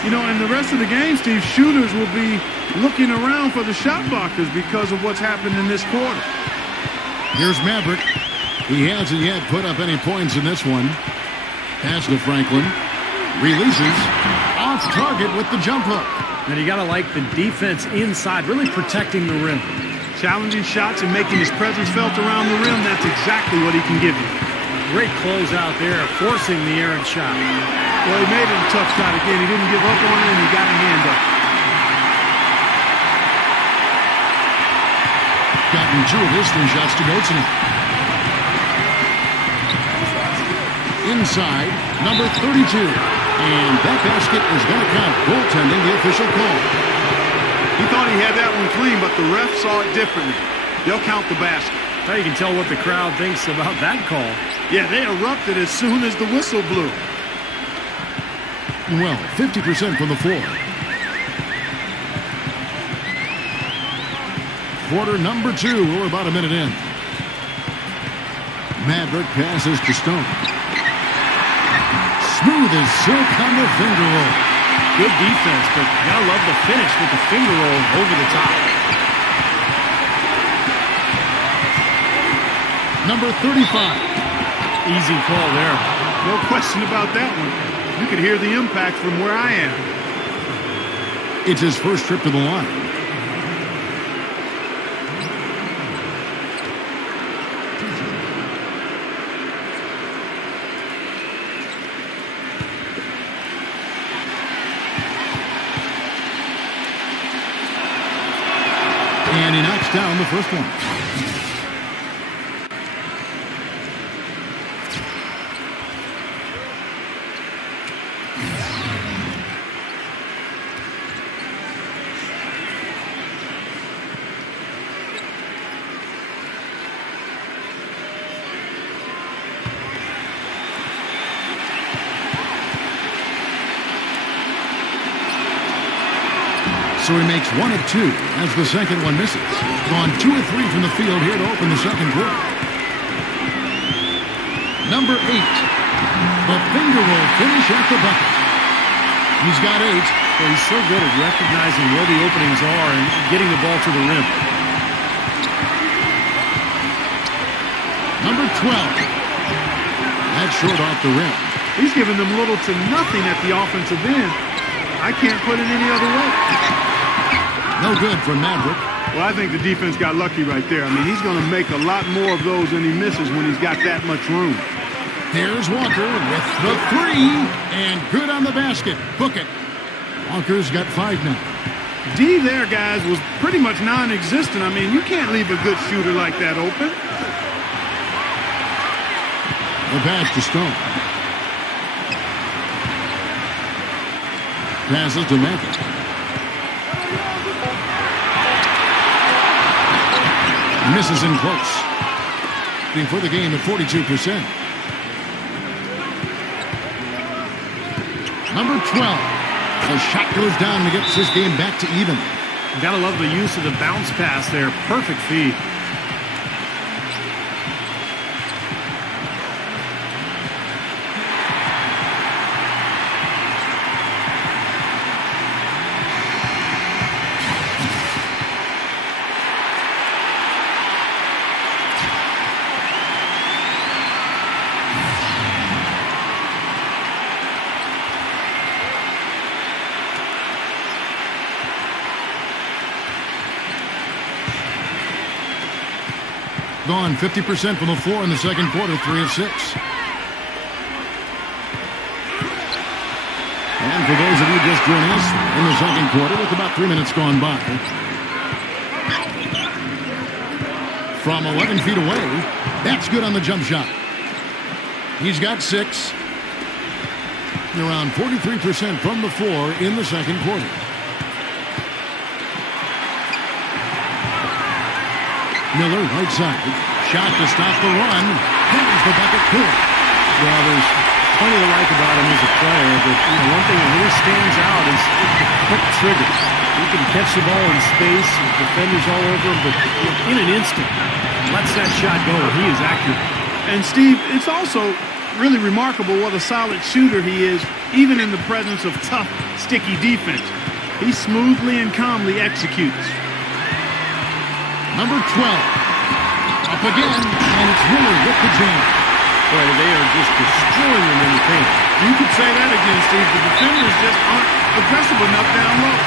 You know, in the rest of the game, Steve, shooters will be looking around for the shot blockers because of what's happened in this quarter. Here's Maverick. He hasn't yet put up any points in this one. Pass to Franklin. Releases. Off target with the jump hook. And you got to like the defense inside, really protecting the rim. Challenging shots and making his presence felt around the rim, that's exactly what he can give you. Great close out there, forcing the errant shot. Well, he made it a tough shot again. He didn't give up on it, and he got a hand up. Gotten 2 of his 3 shots to go tonight. Inside, number 32. And that basket is going to count. Goaltending, the official call. He thought he had that one clean, but the ref saw it differently. they'll count the basket. Now you can tell what the crowd thinks about that call. Yeah, they erupted as soon as the whistle blew. Well, 50% from the floor. Quarter number 2. We're about a minute in. Maverick passes to Stone. Smooth as silk on the finger roll. Good defense, but you gotta love the finish with the finger roll over the top. Number 35. Easy call there. No question about that one. You could hear the impact from where I am. It's his first trip to the line. And he knocks down the first one. So he makes 1 of 2 as the second one misses. Gone 2 of 3 from the field here to open the second quarter. Number 8. The finger roll finish at the bucket. He's got 8. Well, he's so good at recognizing where the openings are and getting the ball to the rim. Number 12. That's short off the rim. He's giving them little to nothing at the offensive end. I can't put it any other way. No good for Maverick. Well, I think the defense got lucky right there. I mean, he's going to make a lot more of those than he misses when he's got that much room. Here's Walker with the 3, and good on the basket. Book it. Walker's got 5 now. D there, guys, was pretty much non-existent. I mean, you can't leave a good shooter like that open. The pass to Stone. Passes to Maverick. Misses in close. For the game at 42%. Number 12. The shot goes down and gets this game back to even. You gotta love the use of the bounce pass there. Perfect feed. Gone 50% from the floor in the second quarter, 3 of 6. And for those of you just joining us in the second quarter with about 3 minutes gone by. From 11 feet away, that's good on the jump shot. He's got 6. Around 43% from the floor in the second quarter. Miller, right side. Shot to stop the run. Carries the bucket to it. Well, there's plenty to like about him as a player, but one thing that really stands out is the quick trigger. He can catch the ball in space, defenders all over him, but in an instant, lets that shot go. He is accurate. And, Steve, it's also really remarkable what a solid shooter he is, even in the presence of tough, sticky defense. He smoothly and calmly executes. Number 12. Up again, and it's Miller with the jam. Boy, they are just destroying him in the paint. You could say that again, Steve. The defenders just aren't aggressive enough down low.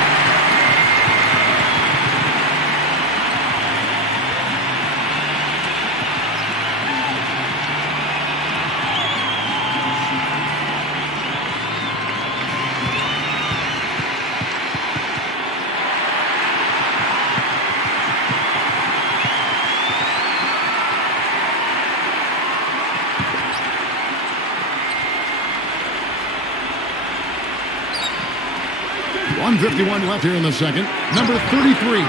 .151 left here in the second. Number 33.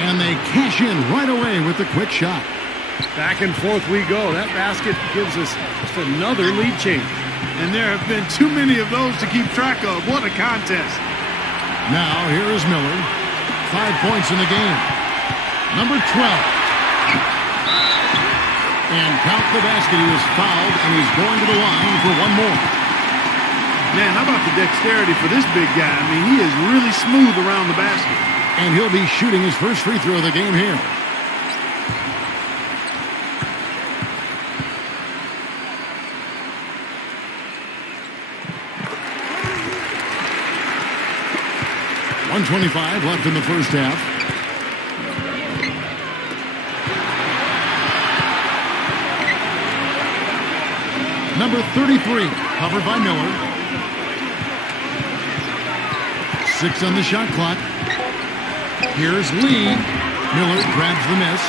And they cash in right away with the quick shot. Back and forth we go. That basket gives us just another lead change. And there have been too many of those to keep track of. What a contest. Now, here is Miller. 5 points in the game. Number 12. And count the basket. He was fouled, and he's going to the line for one more. Man, how about the dexterity for this big guy? I mean, he is really smooth around the basket. And he'll be shooting his first free throw of the game here. .125 left in the first half. Number 33, covered by Miller. 6 on the shot clock. Here's Lee. Miller grabs the miss.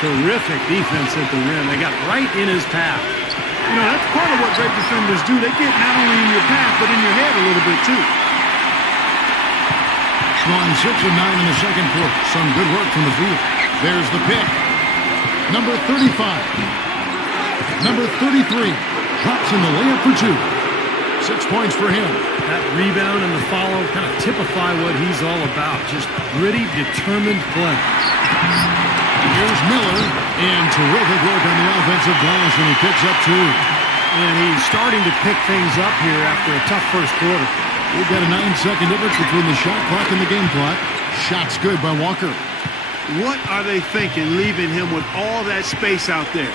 Terrific defense at the rim. They got right in his path. You know, that's part of what great defenders do. They get not only in your path, but in your head a little bit, too. Strong 6 of 9 in the second quarter. Some good work from the field. There's the pick. Number 35. Number 33. Drops in the layup for 2. 6 points for him. That rebound and the follow kind of typify what he's all about. Just gritty, determined play. Here's Miller. And terrific work on the offensive glass, and he picks up 2. And he's starting to pick things up here after a tough first quarter. We've got a 9-second difference between the shot clock and the game clock. Shot's good by Walker. What are they thinking, leaving him with all that space out there?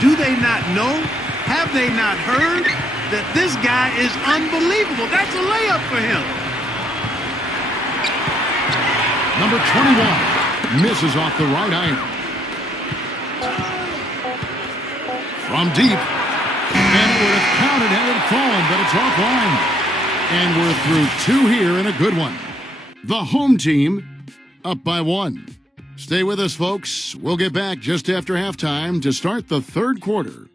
Do they not know? Have they not heard that this guy is unbelievable? That's a layup for him. Number 21 misses off the right iron. From deep. And it would have counted had it fallen, but it's offline. And we're through 2 here and a good one. The home team up by 1. Stay with us, folks. We'll get back just after halftime to start the third quarter.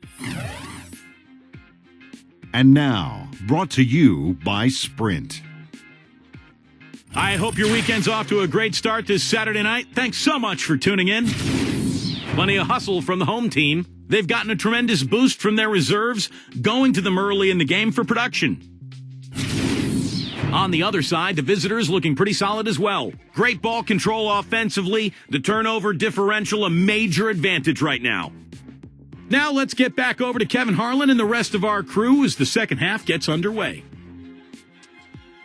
And now, brought to you by Sprint. I hope your weekend's off to a great start this Saturday night. Thanks so much for tuning in. Plenty of hustle from the home team. They've gotten a tremendous boost from their reserves, going to them early in the game for production. On the other side, the visitors looking pretty solid as well. Great ball control offensively, the turnover differential a major advantage right now. Now let's get back over to Kevin Harlan and the rest of our crew as the second half gets underway.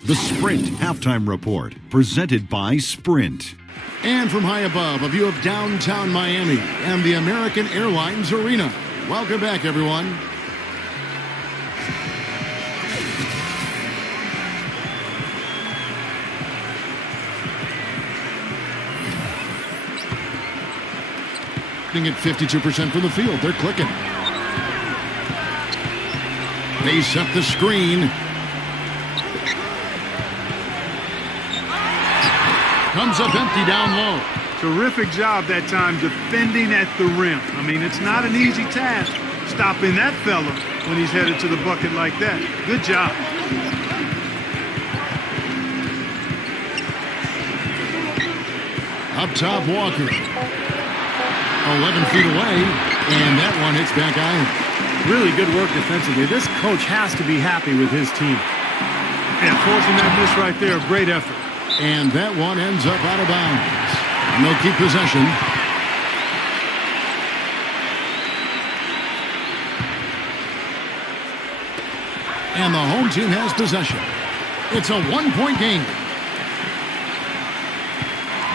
The Sprint Halftime Report, presented by Sprint. And from high above, a view of downtown Miami and the American Airlines Arena. Welcome back, everyone. At 52% from the field. They're clicking. They set the screen. Comes up empty down low. Terrific job that time defending at the rim. I mean, it's not an easy task stopping that fella when he's headed to the bucket like that. Good job. Up top, Walker. 11 feet away, and that one hits back iron. Really good work defensively. This coach has to be happy with his team. And forcing that miss right there, a great effort. And that one ends up out of bounds. And they'll keep possession. And the home team has possession. It's a 1-point game.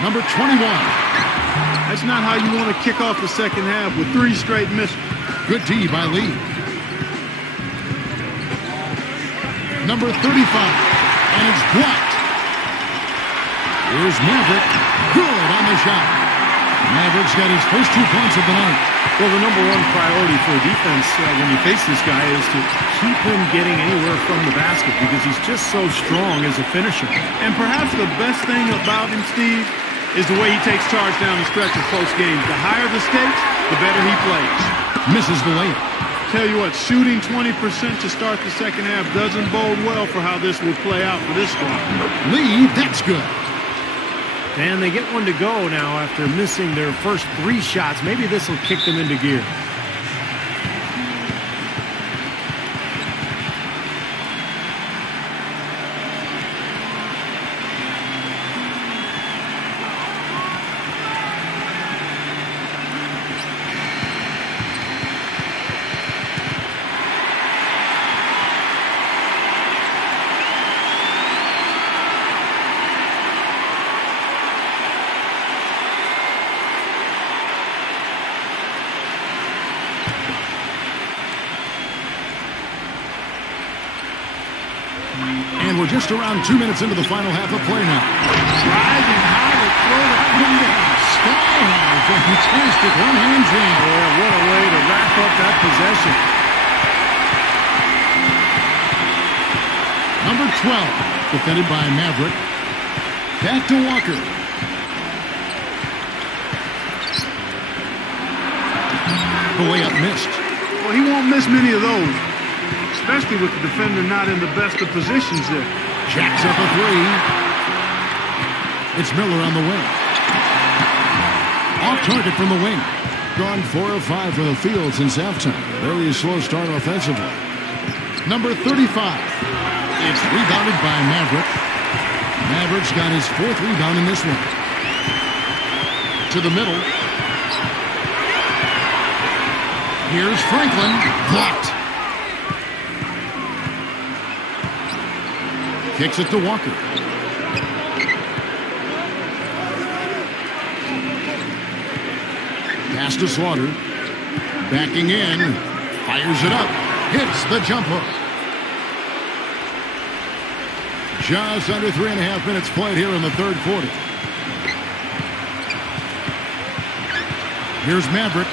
Number 21. That's not how you want to kick off the second half with 3 straight misses. Good D by Lee. Number 35. And it's blocked. Here's Maverick. Good on the shot. Maverick's got his first 2 points of the night. Well, the number one priority for a defense when you face this guy is to keep him getting anywhere from the basket because he's just so strong as a finisher. And perhaps the best thing about him, Steve, is the way he takes charge down the stretch of close games. The higher the stakes, the better he plays. Misses the layup. Tell you what, shooting 20% to start the second half doesn't bode well for how this will play out for this squad. Lee, that's good. And they get one to go now after missing their first 3 shots. Maybe this will kick them into gear. And we're just around 2 minutes into the final half of play now. Rising high to throw that one down. Sky high, fantastic one-hand jam. Yeah, what a way to wrap up that possession. Number 12, defended by Maverick. Back to Walker. The layup missed. Well, he won't miss many of those, especially with the defender not in the best of positions there. Jacks up a 3. It's Miller on the wing. Off target from the wing. Gone 4 of 5 from the field since halftime. Very slow start offensively. Number 35. It's rebounded by Maverick. Maverick's got his 4th rebound in this one. To the middle. Here's Franklin. Blocked. Kicks it to Walker. Pass to Slaughter. Backing in. Fires it up. Hits the jump hook. Just under 3.5 minutes played here in the third quarter. Here's Maverick.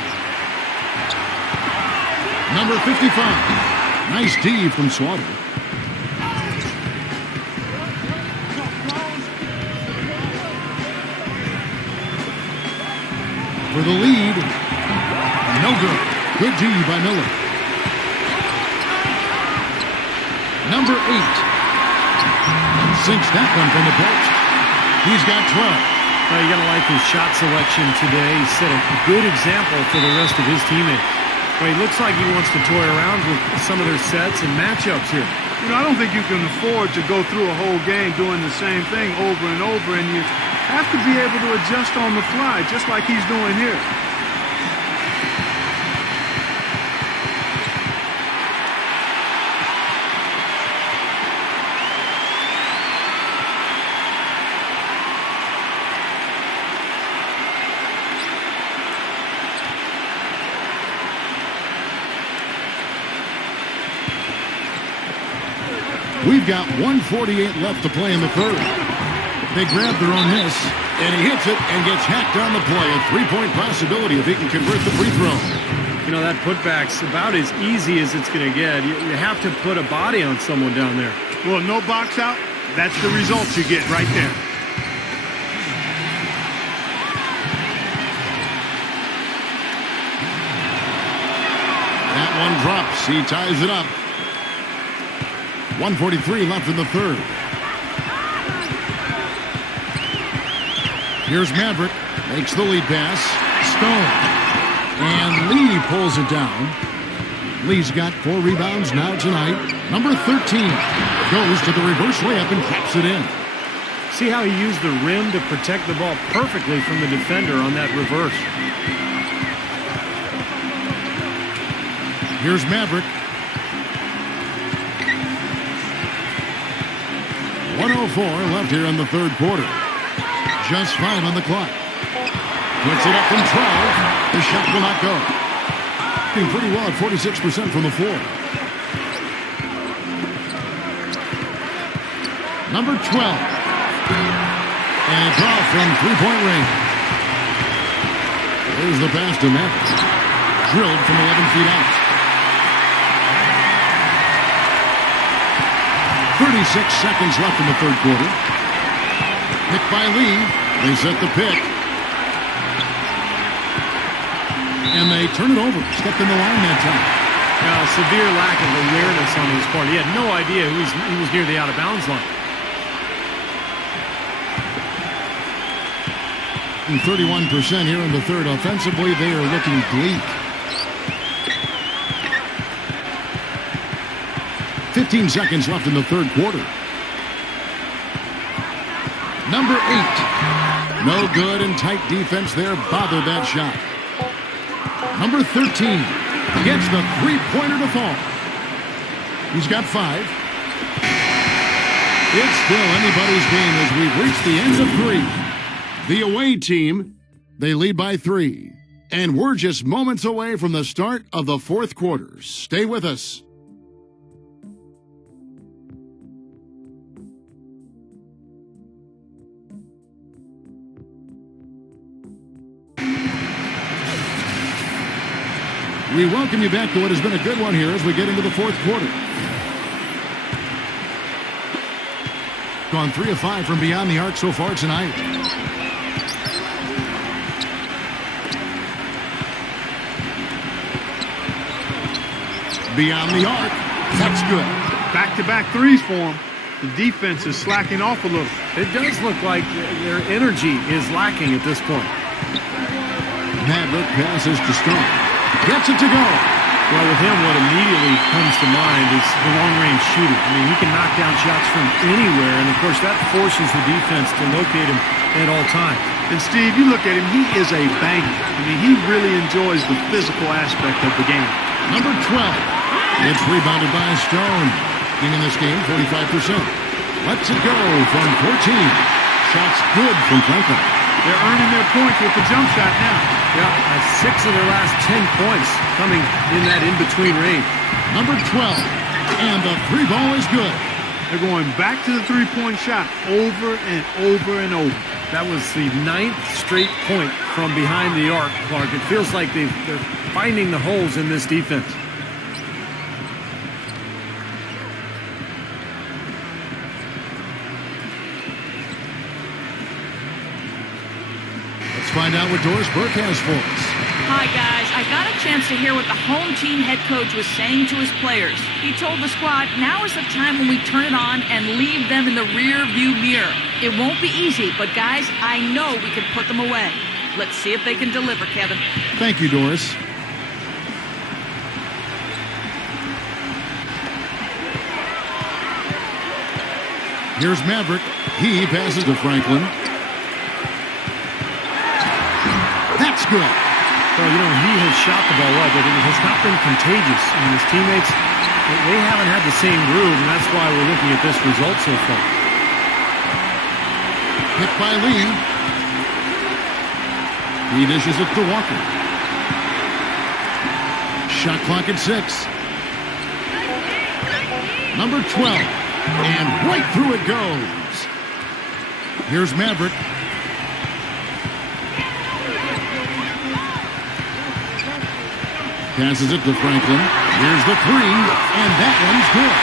Number 55. Nice D from Slaughter. For the lead. No good. Good D by Miller. Number 8. Sinks that one from the post. He's got 12. Well, you got to like his shot selection today. He set a good example for the rest of his teammates. Well, he looks like he wants to toy around with some of their sets and matchups here. You know, I don't think you can afford to go through a whole game doing the same thing over and over, and you have to be able to adjust on the fly, just like he's doing here. We've got 1:48 left to play in the third. They grab their own miss, and he hits it and gets hacked on the play. A 3-point possibility if he can convert the free throw. You know, that putback's about as easy as it's going to get. You have to put a body on someone down there. Well, no box out, that's the results you get right there. That one drops. He ties it up. 1:43 left in the third. Here's Maverick. Makes the lead pass. Stone. And Lee pulls it down. Lee's got 4 rebounds now tonight. Number 13 goes to the reverse layup and claps it in. See how he used the rim to protect the ball perfectly from the defender on that reverse. Here's Maverick. 1:04 left here in the third quarter. Just 5 on the clock. Puts it up from 12. The shot will not go. Doing pretty well at 46% from the floor. Number 12. And it's off from three-point range. There's the pass to Maverick. Drilled from 11 feet out. 36 seconds left in the third quarter. Picked by Lee. They set the pick. And they turn it over. Stepped in the line that time. Now, a severe lack of awareness on his part. He had no idea he was near the out-of-bounds line. shooting 31% here in the third. Offensively, they are looking bleak. 15 seconds left in the third quarter. Number 8. No good, and tight defense there bothered that shot. Number 13 gets the three-pointer to fall. He's got 5. It's still anybody's game as we've reached the end of 3. The away team, they lead by 3. And we're just moments away from the start of the fourth quarter. Stay with us. We welcome you back to what has been a good one here as we get into the fourth quarter. Gone 3 of 5 from beyond the arc so far tonight. Beyond the arc. That's good. Back-to-back threes for him. The defense is slacking off a little. It does look like their energy is lacking at this point. Maverick passes to Stone. Gets it to go. Well, with him, what immediately comes to mind is the long-range shooting. I mean, he can knock down shots from anywhere, and of course that forces the defense to locate him at all times. And Steve, you look at him, he is a banger. I mean, he really enjoys the physical aspect of the game. Number 12. It's rebounded by Stone. In this game, 45%. Lets it go from 14. Shots good from Franklin. They're earning their points with the jump shot now. Yeah, 6 of their last 10 points coming in that in-between range. Number 12. And the three ball is good. They're going back to the three-point shot over and over and over. That was the 9th straight point from behind the arc, Clark. It feels like they're finding the holes in this defense. Find out what Doris Burke has for us. Hi, guys. I got a chance to hear what the home team head coach was saying to his players. He told the squad, now is the time when we turn it on and leave them in the rear view mirror. It won't be easy, but guys, I know we can put them away. Let's see if they can deliver, Kevin. Thank you, Doris. Here's Maverick. He passes to Franklin. That's good. Well, you know, he has shot the ball well, but it has not been contagious. I mean, his teammates, they haven't had the same groove, and that's why we're looking at this result so far. Hit by Lee. He dishes it to Walker. Shot clock at 6. Number 12. And right through it goes. Here's Maverick. Passes it to Franklin. Here's the 3, and that one's good.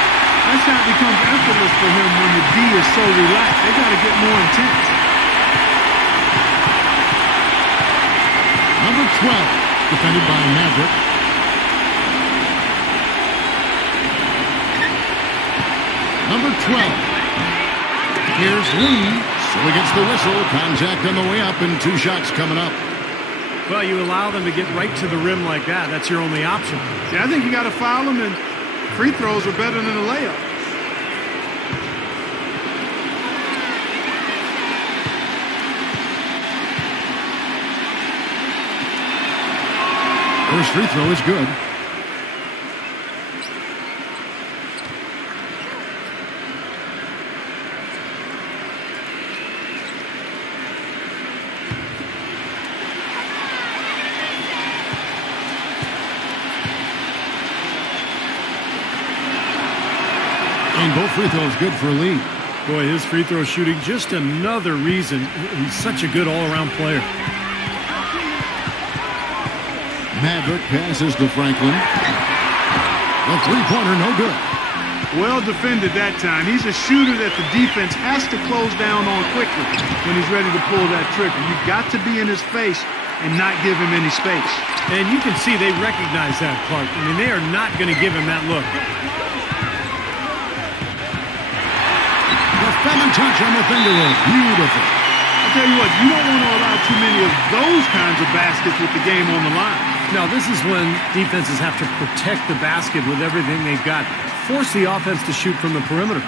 That shot becomes effortless for him when the D is so relaxed. They got to get more intense. Number 12, defended by Maverick. Number 12. Here's Lee. So he gets the whistle. Contact on the way up, and 2 shots coming up. Well, you allow them to get right to the rim like that. That's your only option. Yeah, I think you got to foul them, and free throws are better than a layup. First free throw is good. And both free throws good for Lee. Boy, his free throw shooting, just another reason he's such a good all-around player. Maverick passes to Franklin. The three-pointer, no good. Well defended that time. He's a shooter that the defense has to close down on quickly when he's ready to pull that trigger. You've got to be in his face and not give him any space. And you can see they recognize that, Clark. I mean, they are not going to give him that look. The thumb and touch on the finger roll. Beautiful. tell you what, you don't want to allow too many of those kinds of baskets with the game on the line. Now, this is when defenses have to protect the basket with everything they've got. Force the offense to shoot from the perimeter.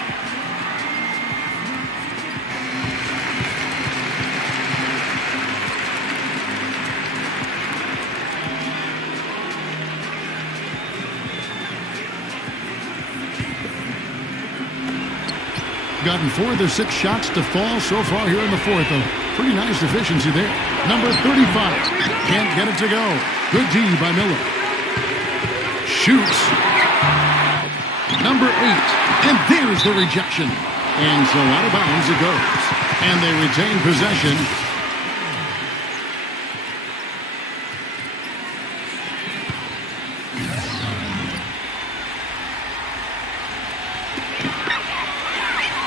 Gotten 4 of their 6 shots to fall so far here in the fourth. A pretty nice efficiency there. Number 35. Can't get it to go. Good D by Miller. Shoots. Number 8. And there's the rejection. And so out of bounds it goes. And they retain possession.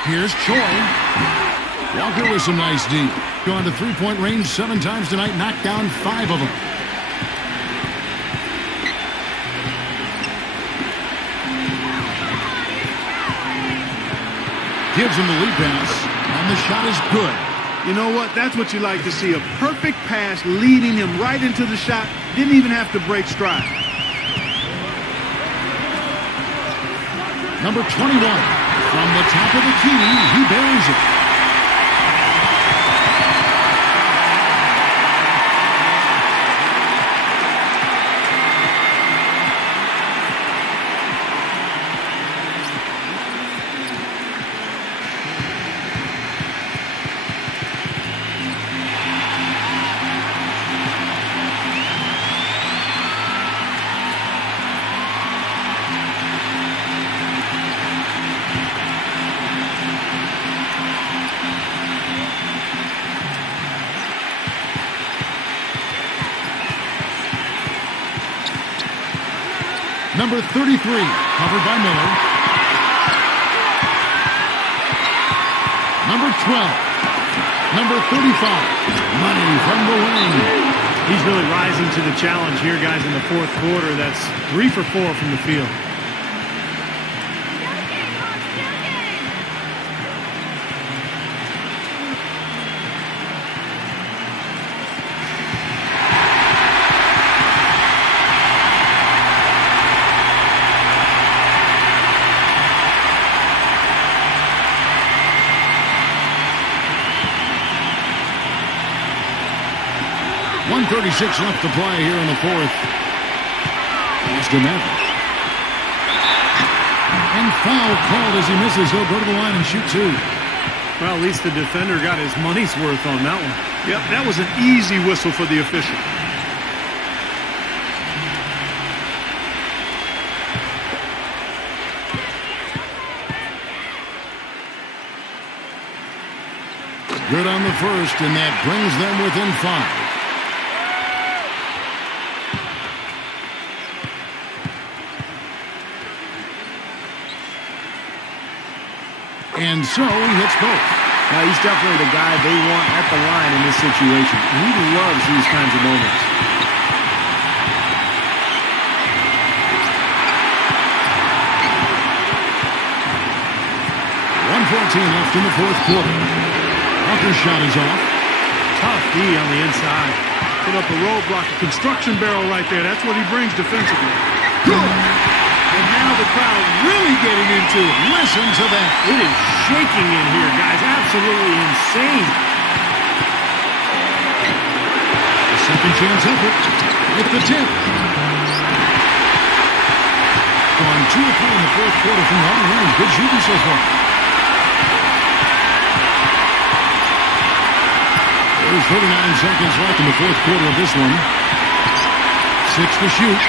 Here's Choi. Walker with some nice D. Gone to three-point range 7 times tonight. Knocked down 5 of them. Gives him the lead pass. And the shot is good. You know what? That's what you like to see. A perfect pass leading him right into the shot. Didn't even have to break stride. Number 21. From the top of the key, he buries it. Number 33, covered by Miller. Number 12, number 35, Money from the wing. He's really rising to the challenge here, guys, in the fourth quarter. That's 3 for 4 from the field. .36 left to play here in the fourth. Here's Demevin. And foul called as he misses. He'll go to the line and shoot 2. Well, at least the defender got his money's worth on that one. Yep, that was an easy whistle for the official. Good on the first, and that brings them within 5. And so he hits both. Now, he's definitely the guy they want at the line in this situation. He loves these kinds of moments. .114 left in the fourth quarter. Walker's shot is off. Tough D on the inside. Put up a roadblock, a construction barrel right there. That's what he brings defensively. Good. And now the crowd really getting into it. Listen to that. It is shaking in here, guys. Absolutely insane. A second chance effort with the tip. Gone 2 of 3 in the fourth quarter from long range. Good shooting so far. There's 39 seconds left in the fourth quarter of this one. 6 to shoot.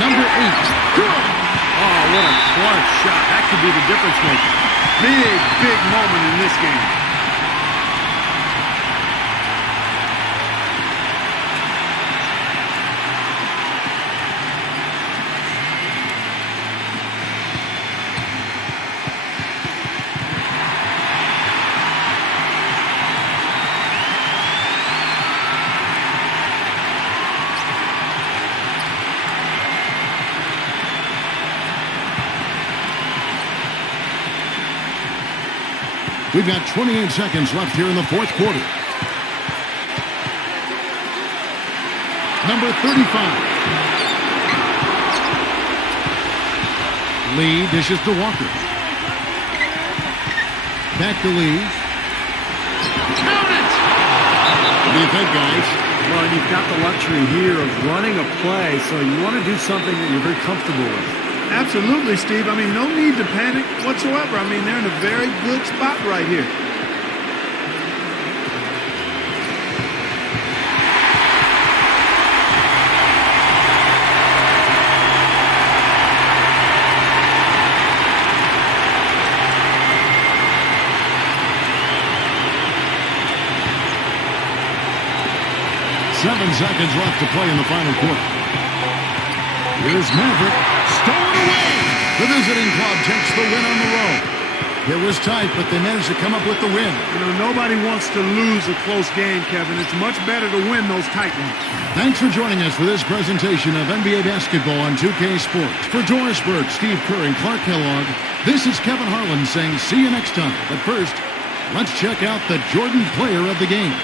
Number 8. Good. Oh, what a clutch shot. That could be the difference maker. Big moment in this game. We've got 28 seconds left here in the fourth quarter. Number 35. Lee dishes to Walker. Back to Lee. Count it! What do you think, guys? Well, you've got the luxury here of running a play, so you want to do something that you're very comfortable with. Absolutely, Steve. I mean, no need to panic whatsoever. I mean, they're in a very good spot right here. Seven seconds left to play in the final quarter. Here's Maverick. Stolen away. The visiting club takes the win on the road. It was tight, but they managed to come up with the win. You know, nobody wants to lose a close game, Kevin. It's much better to win those tight ones. Thanks for joining us for this presentation of NBA basketball on 2K Sports. For Doris Burke, Steve Kerr, and Clark Kellogg, this is Kevin Harlan saying see you next time. But first, let's check out the Jordan player of the game.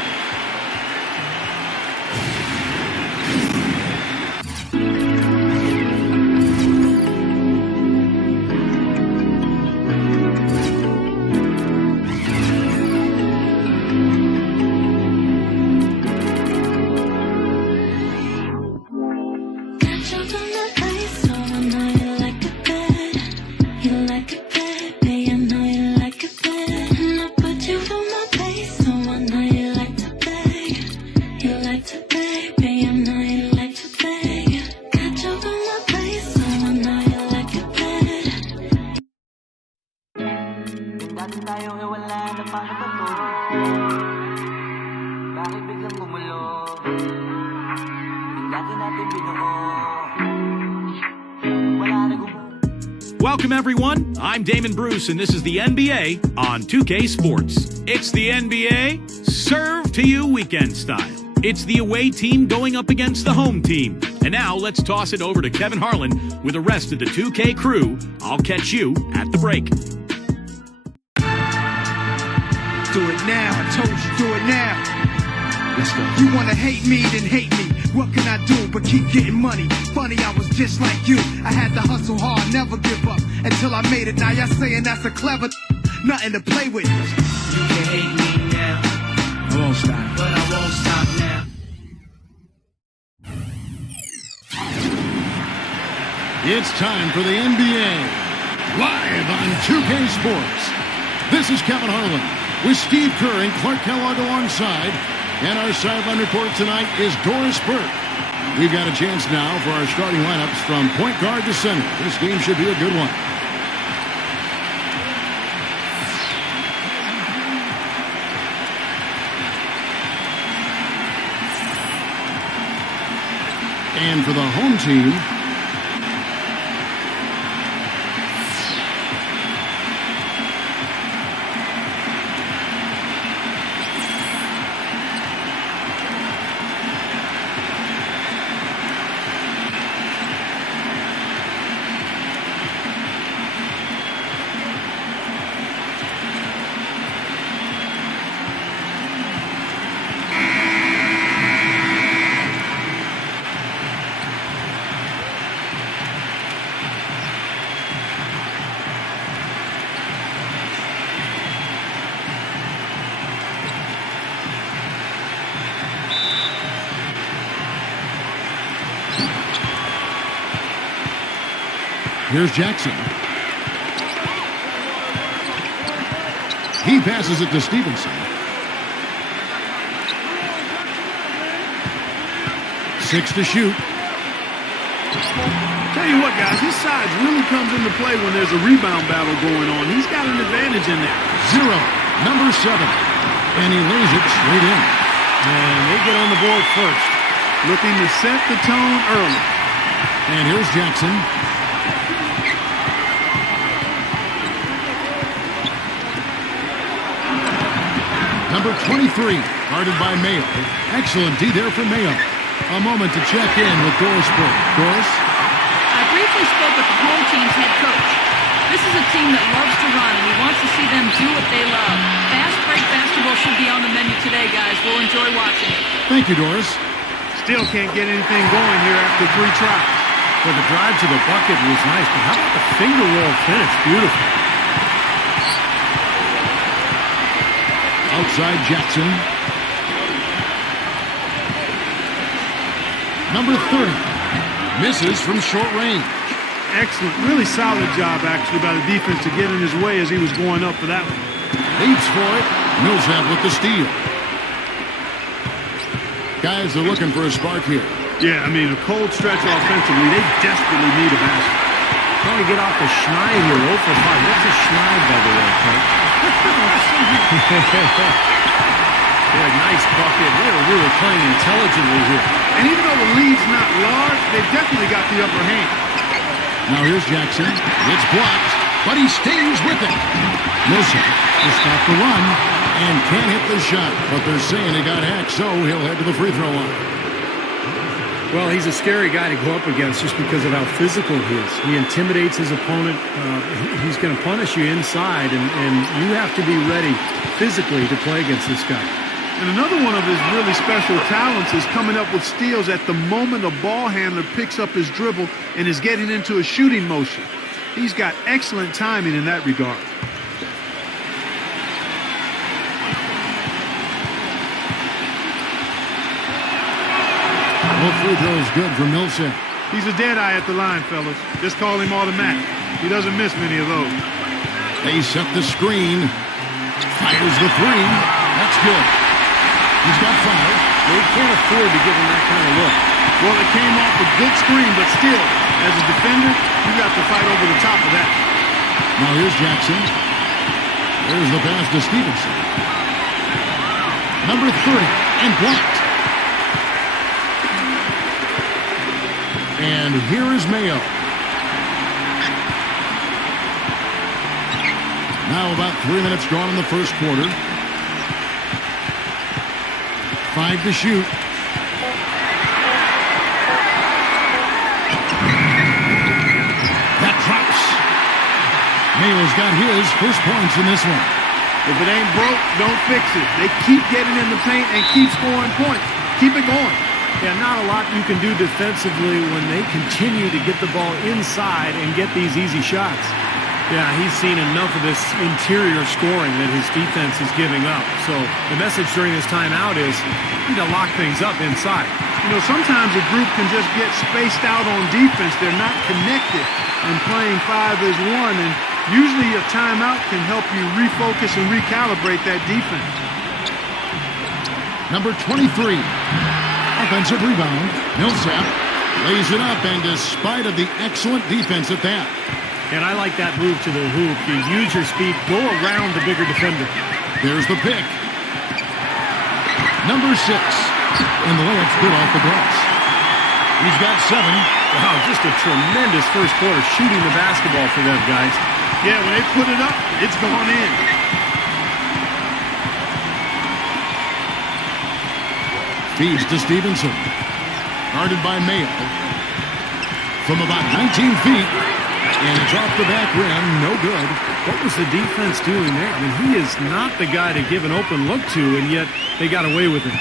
Welcome, everyone. I'm Damon Bruce, and this is the NBA on 2K Sports. It's the NBA served to you weekend style. It's the away team going up against the home team. And now let's toss it over to Kevin Harlan with the rest of the 2K crew. I'll catch you at the break. Do it now, I told you, do it now. Let's go. You wanna hate me, then hate me. What can I do but keep getting money? Funny, I was just like you. I had to hustle hard, never give up until I made it. Now y'all saying that's a clever, nothing to play with. You can hate me now, I won't stop. but I won't stop now. It's time for the NBA, live on 2K Sports. This is Kevin Harlan with Steve Kerr and Clark Kellogg alongside. And our sideline reporter tonight is Doris Burke. We've got a chance now for our starting lineups from point guard to center. This game should be a good one. And for the home team, here's Jackson. He passes it to Stevenson. 6 to shoot. Tell you what, guys, his size really comes into play when there's a rebound battle going on. He's got an advantage in there. 0, number 7. And he lays it straight in. And they get on the board first. Looking to set the tone early. And here's Jackson. Number 23, guarded by Mayo. Excellent D there for Mayo. A moment to check in with Doris Burke. Doris? I briefly spoke with the home team's head coach. This is a team that loves to run, and he wants to see them do what they love. Fast break basketball should be on the menu today, guys. We'll enjoy watching it. Thank you, Doris. Still can't get anything going here after 3 tries. Well, the drive to the bucket was nice, but how about the finger roll finish? Beautiful. Outside Jackson. Number 30. Misses from short range. Excellent. Really solid job, actually, by the defense to get in his way as he was going up for that one. Leaps for it. Millsap with the steal. Guys are looking for a spark here. Yeah, I mean, a cold stretch offensively. They desperately need a basket. Trying to get off the schneid here. 0 for 5. What's a schneid, by the way, Coach? Yeah, nice bucket. They're really playing intelligently here. And even though the lead's not large, they've definitely got the upper hand. Now here's Jackson. It's blocked, but he stays with it. Millsap to stop the run and can't hit the shot. But they're saying he got hacked, so he'll head to the free throw line. Well, he's a scary guy to go up against just because of how physical he is. He intimidates his opponent. He's going to punish you inside, and you have to be ready physically to play against this guy. And another one of his really special talents is coming up with steals at the moment a ball handler picks up his dribble and is getting into a shooting motion. He's got excellent timing in that regard. No free throws good for Millsap. He's a dead eye at the line, fellas. Just call him automatic. He doesn't miss many of those. They set the screen. Fires the 3. That's good. He's got 5. They can't afford to give him that kind of look. Well, it came off a good screen, but still, as a defender, you got to fight over the top of that. Now here's Jackson. There's the pass to Stevenson. Number 30, and blocked. And here is Mayo. Now about 3 minutes gone in the first quarter. 5 to shoot. That drops. Mayo's got his first points in this one. If it ain't broke, don't fix it. They keep getting in the paint and keep scoring points. Keep it going. Yeah, not a lot you can do defensively when they continue to get the ball inside and get these easy shots. Yeah, he's seen enough of this interior scoring that his defense is giving up. So the message during this timeout is you need to lock things up inside. You know, sometimes a group can just get spaced out on defense. They're not connected, and playing 5 as 1. And usually a timeout can help you refocus and recalibrate that defense. Number 23. Offensive rebound. Millsap lays it up, and despite of the excellent defense at that. And I like that move to the hoop. You use your speed, go around the bigger defender. There's the pick. Number 6. And the layup's good off the glass. He's got 7. Wow, just a tremendous first quarter shooting the basketball for them, guys. Yeah, when they put it up, it's gone in. Feeds to Stevenson. Guarded by Mayo. From about 19 feet. And it's off the back rim. No good. What was the defense doing there? I mean, he is not the guy to give an open look to, and yet they got away with it.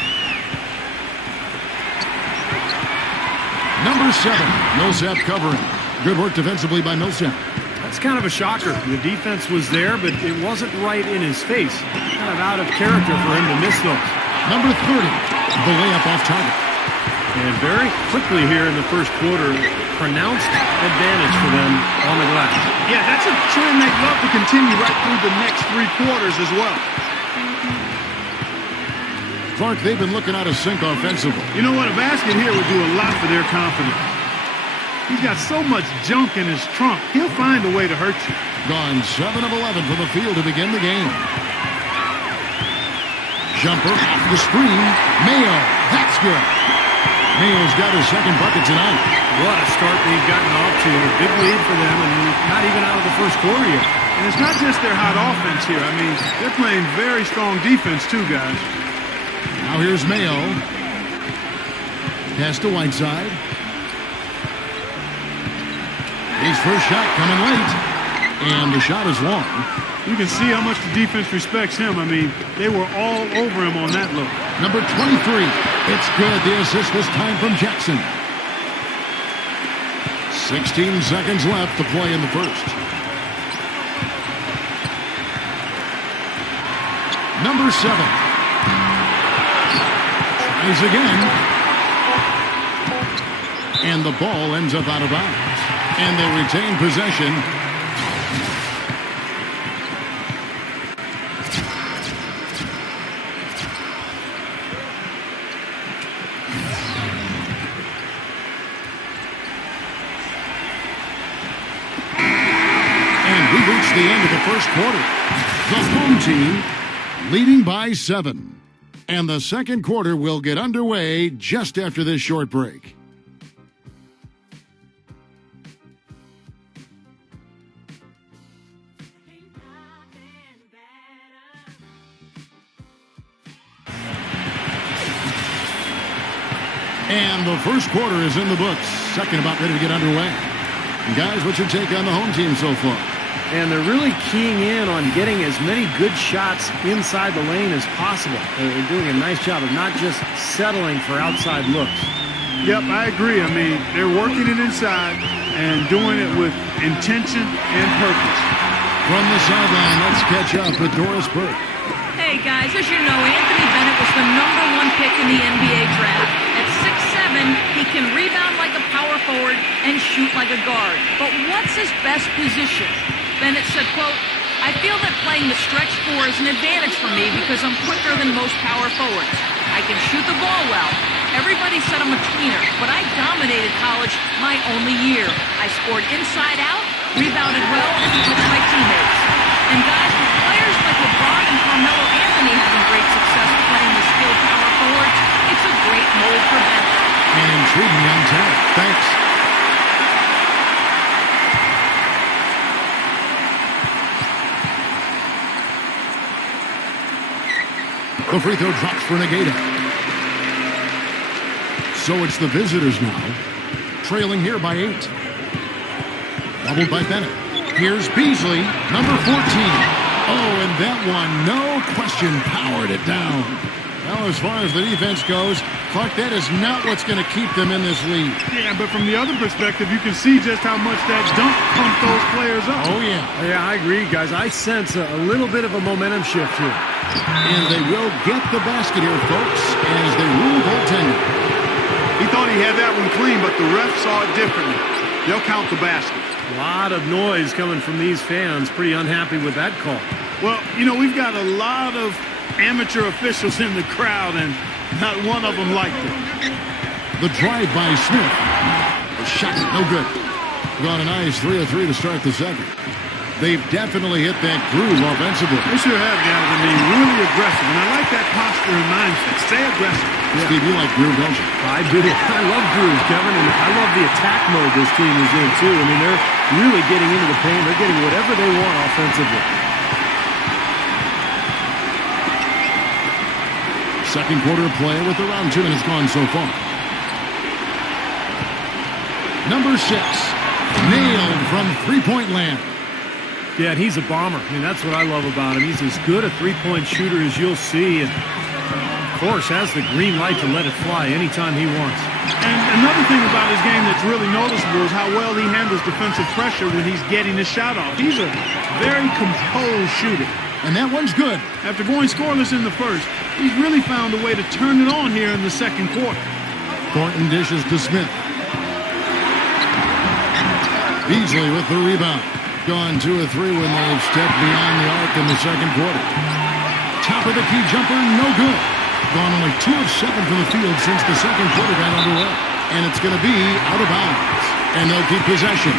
Number 7. Millsap covering. Good work defensively by Millsap. That's kind of a shocker. The defense was there, but it wasn't right in his face. Kind of out of character for him to miss those. Number 30. The layup off target. And very quickly here in the first quarter, pronounced advantage for them on the glass. Yeah, that's a trend they'd love to continue right through the next 3 quarters as well. Clark, they've been looking out of sync offensively. You know what? A basket here would do a lot for their confidence. He's got so much junk in his trunk, he'll find a way to hurt you. Gone 7 of 11 from the field to begin the game. Jumper off the screen. Mayo. That's good. Mayo's got his second bucket tonight. What a start they've gotten off to. A big lead for them, and not even out of the first quarter yet. And it's not just their hot offense here. I mean, they're playing very strong defense too, guys. Now here's Mayo. Pass to Whiteside. His first shot coming late. And the shot is long. You can see how much the defense respects him. I mean, they were all over him on that look. Number 23. It's good. The assist this time from Jackson. 16 seconds left to play in the first. Number 7. Tries again. And the ball ends up out of bounds. And they retain possession. The end of the first quarter. The home team leading by 7. And the second quarter will get underway just after this short break. And the first quarter is in the books. Second about ready to get underway. And guys, what's your take on the home team so far? And they're really keying in on getting as many good shots inside the lane as possible. They're doing a nice job of not just settling for outside looks. Yep, I agree. I mean, they're working it inside and doing it with intention and purpose. From the sideline, let's catch up with Doris Burke. Hey, guys, as you know, Anthony Bennett was the #1 pick in the NBA draft. At 6'7", he can rebound like a power forward and shoot like a guard. But what's his best position? Bennett said, quote, "I feel that playing the stretch 4 is an advantage for me because I'm quicker than most power forwards. I can shoot the ball well. Everybody said I'm a tweener, but I dominated college my only year. I scored inside out, rebounded well, and with my teammates." And guys, with players like LeBron and Carmelo Anthony having great success playing the skilled power forwards, it's a great mold for Bennett. An intriguing young talent. Thanks. The free throw drops for Negata. So it's the visitors now, trailing here by 8. Doubled by Bennett. Here's Beasley, number 14. Oh, and that one, no question, powered it down. Well, as far as the defense goes, Clark, that is not what's going to keep them in this lead. Yeah, but from the other perspective, you can see just how much that dunk pumped those players up. Oh, yeah. Yeah, I agree, guys. I sense a little bit of a momentum shift here. And they will get the basket here, folks, as they rule goaltending. He thought he had that one clean, but the ref saw it differently. They'll count the basket. A lot of noise coming from these fans. Pretty unhappy with that call. Well, you know, we've got a lot of amateur officials in the crowd, and not one of them liked it. The drive by Smith. The shot, no good. Got a nice 3 of 3 to start the second. They've definitely hit that groove offensively. They sure have, guys. I mean, really aggressive. And I like that posture and mindset. Stay aggressive. Yeah. Steve, you like groove, don't you? I do. I love groove, Kevin. And I love the attack mode this team is in, too. I mean, they're really getting into the paint. They're getting whatever they want offensively. Second quarter of play with around 2 minutes gone so far. Number 6. Nailed from three-point land. Yeah, and he's a bomber. I mean, that's what I love about him. He's as good a three-point shooter as you'll see. And, of course, has the green light to let it fly anytime he wants. And another thing about his game that's really noticeable is how well he handles defensive pressure when he's getting his shot off. He's a very composed shooter. And that one's good. After going scoreless in the first, he's really found a way to turn it on here in the second quarter. Thornton dishes to Smith. Beasley with the rebound. Gone 2 of 3 when they've stepped beyond the arc in the second quarter. Top of the key jumper, no good. Gone only 2 of 7 from the field since the second quarter got underway. And it's going to be out of bounds. And they'll keep possession.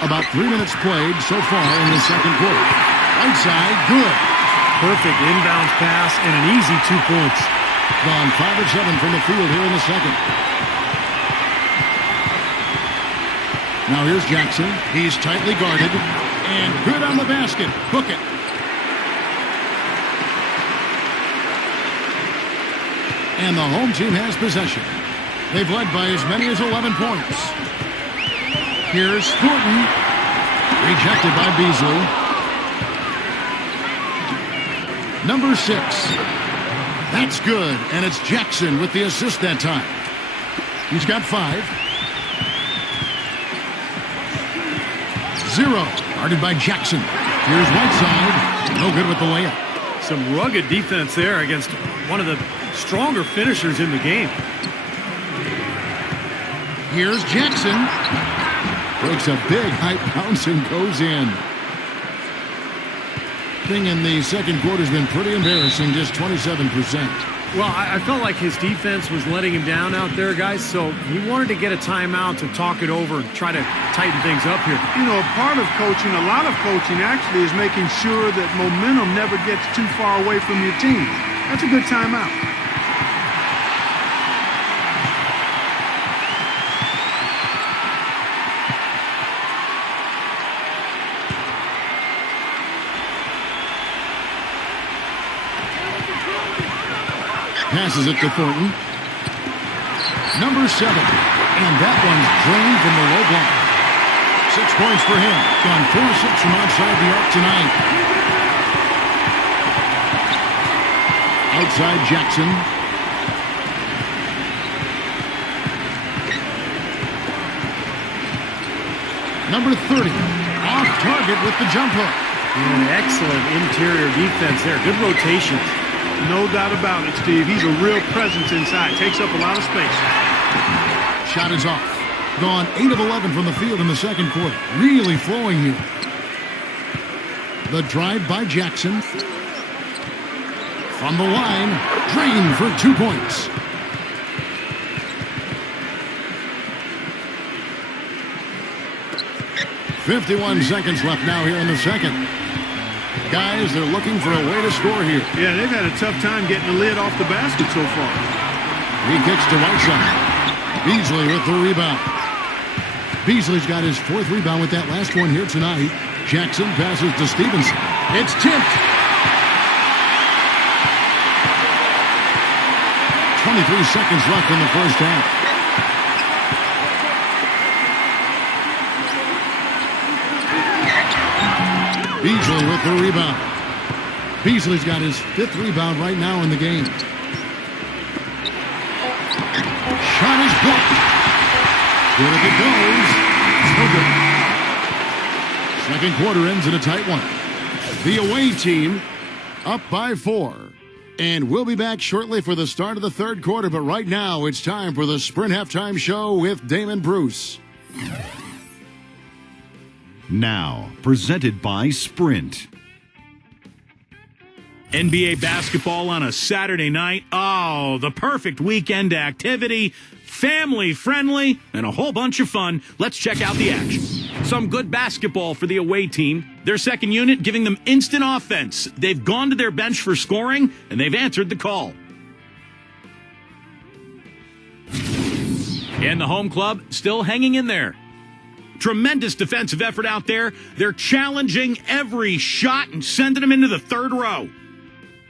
About 3 minutes played so far in the second quarter. Right side, good. Perfect inbounds pass and an easy 2 points. Gone 5 of 7 from the field here in the second. Now here's Jackson. He's tightly guarded. And good on the basket. Hook it. and the home team has possession. They've led by as many as 11 points. Here's Thornton. Rejected by Beasley. Number 6. That's good, and it's Jackson with the assist that time. He's got 5. 0. Guarded by Jackson. Here's Whiteside. No good with the layup. Some rugged defense there against one of the stronger finishers in the game. Here's Jackson. Breaks a big high bounce and goes in. Thing in the second quarter has been pretty embarrassing, just 27%. Well, I felt like his defense was letting him down out there, guys, so he wanted to get a timeout to talk it over and try to tighten things up here. You know, part of coaching, a lot of coaching actually is making sure that momentum never gets too far away from your team. That's a good timeout. Passes it to Thornton. Number 7. And that one's drained from the low block. 6 points for him. Gone 4-6 from outside the arc tonight. Outside Jackson. Number 30. Off target with the jump hook. An excellent interior defense there. Good rotations. No doubt about it, Steve. He's a real presence inside. Takes up a lot of space. Shot is off. Gone 8 of 11 from the field in the second quarter. Really flowing here. The drive by Jackson. From the line. Drained for 2 points. .51 seconds left now here in the second. Guys, they're looking for a way to score here. Yeah, they've had a tough time getting the lid off the basket so far. He kicks to Whiteside. Beasley with the rebound. Beasley's got his 4th rebound with that last one here tonight. Jackson passes to Stevenson. It's tipped. 23 seconds left in the first half. Beasley with the rebound. Beasley's got his 5th rebound right now in the game. Shot is blocked. Good as it goes. No good. Second quarter ends in a tight one. The away team up by 4. And we'll be back shortly for the start of the third quarter. But right now, it's time for the Sprint Halftime Show with Damon Bruce. Now, presented by Sprint. NBA basketball on a Saturday night. Oh, the perfect weekend activity. Family friendly and a whole bunch of fun. Let's check out the action. Some good basketball for the away team. Their second unit giving them instant offense. They've gone to their bench for scoring, and they've answered the call. And the home club still hanging in there. Tremendous defensive effort out there. They're challenging every shot and sending them into the third row.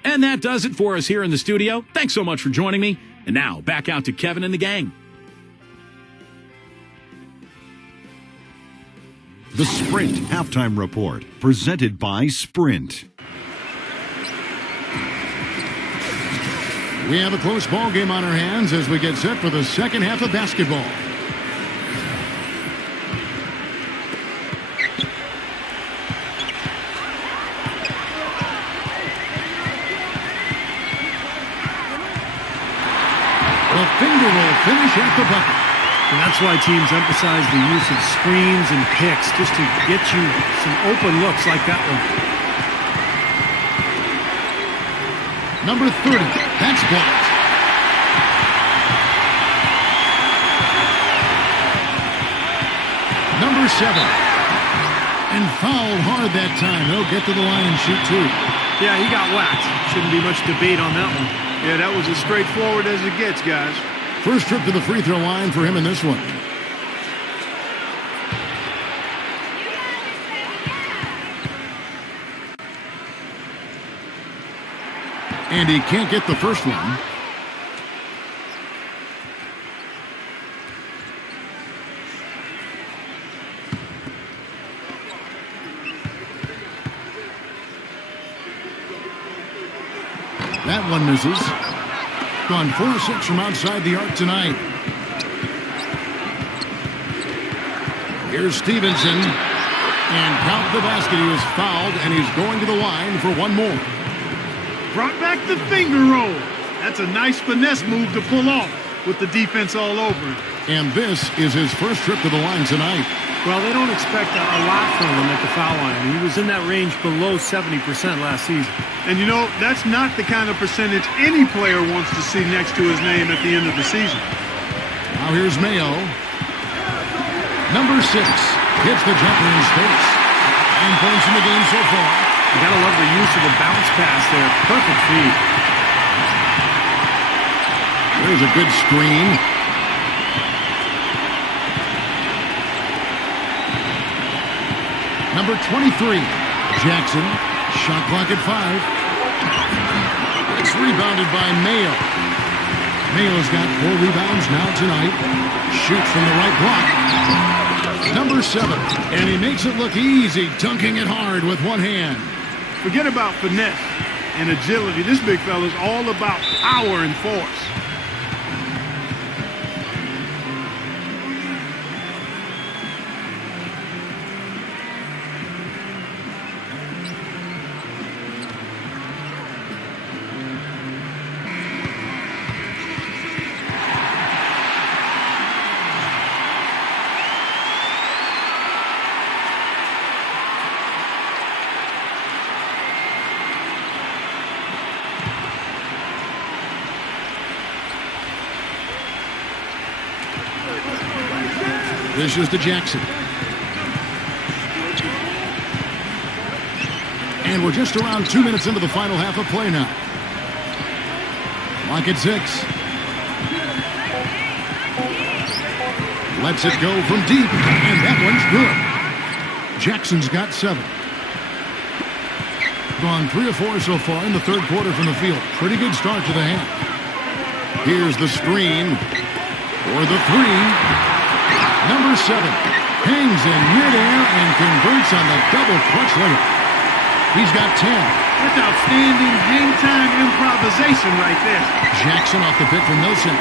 And that does it for us here in the studio. Thanks so much for joining me. And now, back out to Kevin and the gang. The Sprint Halftime Report, presented by Sprint. We have a close ball game on our hands as we get set for the second half of basketball. The finger roll finish at the bucket. And that's why teams emphasize the use of screens and picks, just to get you some open looks like that one. Number 30, that's blocked. Number 7, and fouled hard that time. He'll get to the line and shoot 2. Yeah, he got whacked. Shouldn't be much debate on that one. Yeah, that was as straightforward as it gets, guys. First trip to the free throw line for him in this one. And he can't get the first one. That one misses. Gone 4-6 from outside the arc tonight. Here's Stevenson. And count the basket. He was fouled, and he's going to the line for one more. Brought back the finger roll. That's a nice finesse move to pull off with the defense all over him. And this is his first trip to the line tonight. Well, they don't expect a lot from him at the foul line. He was in that range below 70% last season. And you know, that's not the kind of percentage any player wants to see next to his name at the end of the season. Now here's Mayo. Number 6 hits the jumper in space. 9 points in the game so far. You gotta love the use of the bounce pass there. Perfect feed. There's a good screen. Number 23, Jackson. Shot clock at 5. It's rebounded by Mayo. Mayo's got 4 rebounds now tonight. Shoots from the right block. Number 7, and he makes it look easy, dunking it hard with one hand. Forget about finesse and agility. This big fella's all about power and force. Dishes to Jackson. And we're just around 2 minutes into the final half of play now. Clock at 6. Lets it go from deep, and that one's good. Jackson's got 7. Gone 3 of 4 so far in the third quarter from the field. Pretty good start to the half. Here's the screen for the 3. Number 7 hangs in midair and converts on the double clutch layup. He's got 10. That's outstanding hang-time improvisation right there. Jackson off the pick from Milson.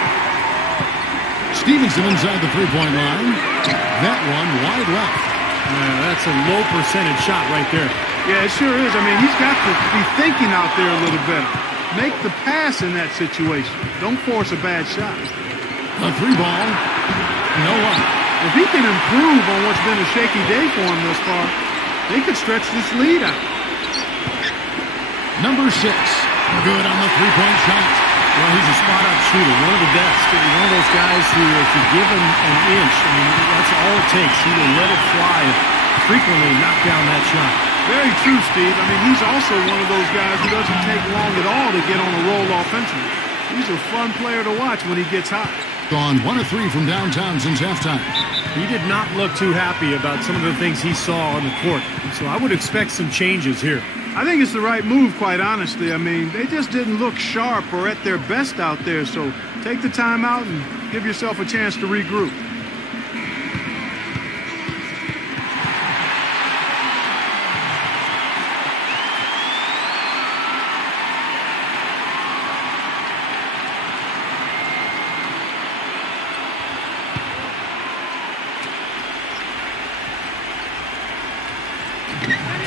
Stevenson inside the three-point line. That one wide left. Yeah, that's a low percentage shot right there. Yeah, it sure is. I mean, he's got to be thinking out there a little better. Make the pass in that situation. Don't force a bad shot. A 3 ball. No luck. If he can improve on what's been a shaky day for him thus far, they could stretch this lead out. Number 6, good on the three-point shot. Well, he's a spot-up shooter, one of the best. One of those guys who, if you give him an inch, I mean, that's all it takes. He will let it fly and frequently knock down that shot. Very true, Steve. I mean, he's also one of those guys who doesn't take long at all to get on a roll offensively. He's a fun player to watch when he gets hot. Gone 1 of 3 from downtown since halftime. He did not look too happy about some of the things he saw on the court. So I would expect some changes here. I think it's the right move, quite honestly. I mean, they just didn't look sharp or at their best out there. So take the time out and give yourself a chance to regroup.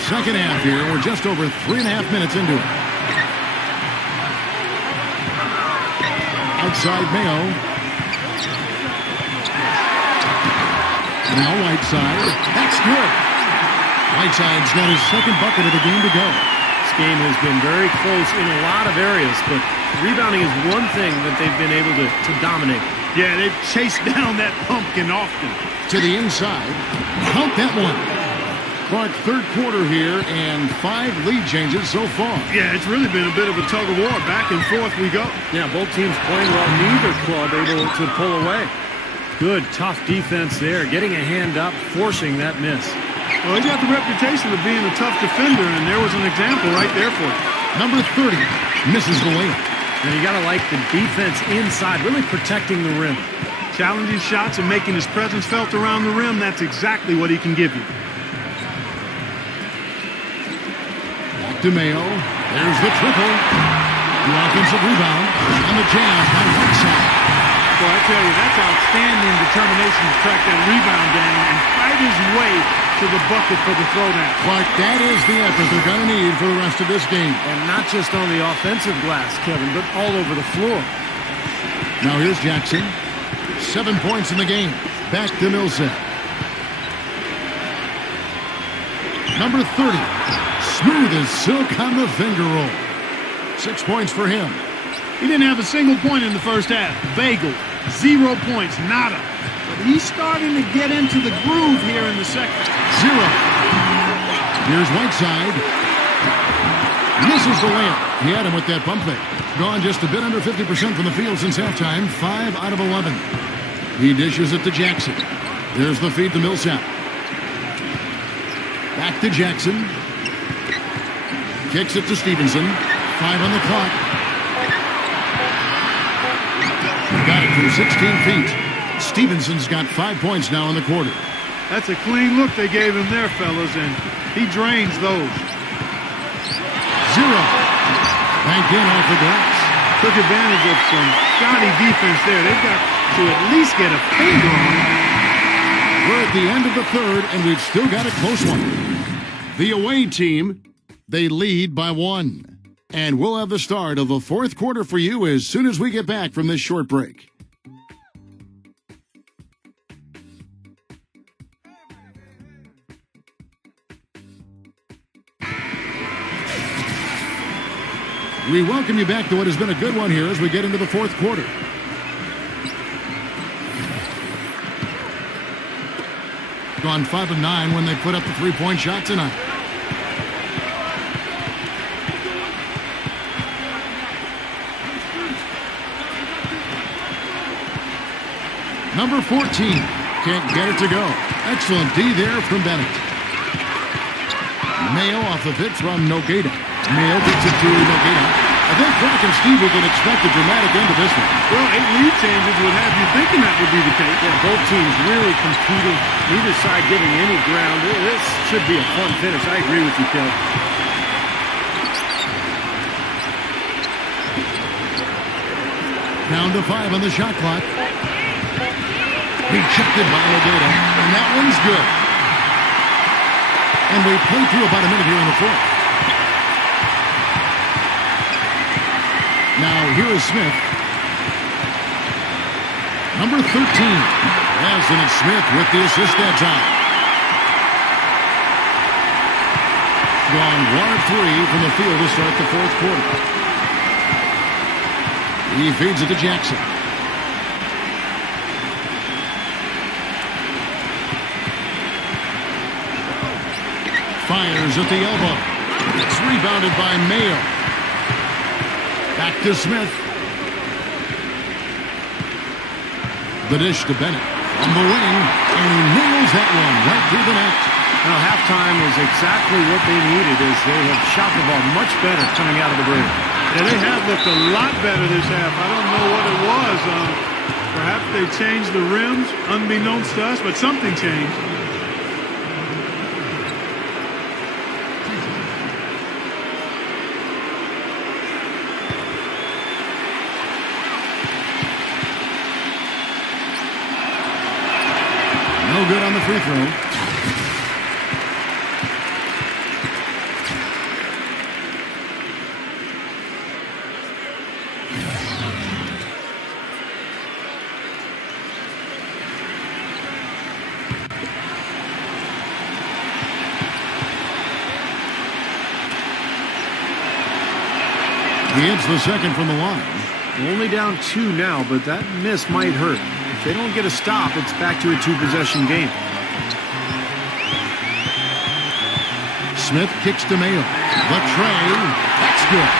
Second half here. We're just over 3.5 minutes into it. Outside Mayo. Now Whiteside. That's good. Whiteside's got his second bucket of the game to go. This game has been very close in a lot of areas, but rebounding is one thing that they've been able to dominate. Yeah, they've chased down that pumpkin often. To the inside. Count that one. Clark, third quarter here, and 5 lead changes so far. Yeah, it's really been a bit of a tug of war. Back and forth we go. Yeah, both teams playing well. Neither club able to pull away. Good, tough defense there. Getting a hand up, forcing that miss. Well, he's got the reputation of being a tough defender, and there was an example right there for him. Number 30 misses the layup. And you got to like the defense inside, really protecting the rim. Challenging shots and making his presence felt around the rim, that's exactly what he can give you. DeMayo, there's the triple. The offensive rebound and the jam by Whiteside. Well, I tell you, that's outstanding determination to track that rebound down and fight his way to the bucket for the throwdown. Clark, that is the effort they're going to need for the rest of this game. And not just on the offensive glass, Kevin, but all over the floor. Now here's Jackson. 7 points in the game. Back to Millsap. Number 30. Smooth as silk on the finger roll. 6 points for him. He didn't have a single point in the first half. Bagel. 0 points. Nada. But he's starting to get into the groove here in the second. 0. Here's Whiteside. Misses the layup. He had him with that bump fake. Gone just a bit under 50% from the field since halftime. 5 out of 11. He dishes it to Jackson. There's the feed to Millsap. Back to Jackson. Kicks it to Stevenson. 5 on the clock. Got it from 16 feet. Stevenson's got 5 points now in the quarter. That's a clean look they gave him there, fellas, and he drains those. 0. Banked in off the glass. Took advantage of some shoddy defense there. They've got to at least get a finger on it. We're at the end of the third, and we've still got a close one. The away team, they lead by 1. And we'll have the start of the fourth quarter for you as soon as we get back from this short break. We welcome you back to what has been a good one here as we get into the fourth quarter. Gone 5 of 9 when they put up the three-point shot tonight. Number 14 can't get it to go. Excellent D there from Bennett. Mayo off the pitch from Nogueira. Mayo gets it to Nogueira. I think Clark and Steve can expect a dramatic end to this one. Well, 8 lead changes would have you thinking that would be the case. Yeah, both teams really competing. Neither side giving any ground. This should be a fun finish. I agree with you, Kel. Down to 5 on the shot clock. Rejected by Nogueira, and that one's good. And we play through about a minute here in the fourth. Now, here is Smith. Number 13. Yes, and it's Smith with the assist that time. Gone 1 of 3 from the field to start the fourth quarter. He feeds it to Jackson. Fires at the elbow. It's rebounded by Mayo. Back to Smith. The dish to Bennett. On the wing, and he nails that one right through the net. Now, halftime is exactly what they needed as they have shot the ball much better coming out of the break. Yeah, they have looked a lot better this half. I don't know what it was. Perhaps they changed the rims, unbeknownst to us, but something changed. No good on the free throw. He hits the second from the line. Only down 2 now, but that miss might hurt. If they don't get a stop, it's back to a 2-possession game. Smith kicks to Mayo. The tray. That's good.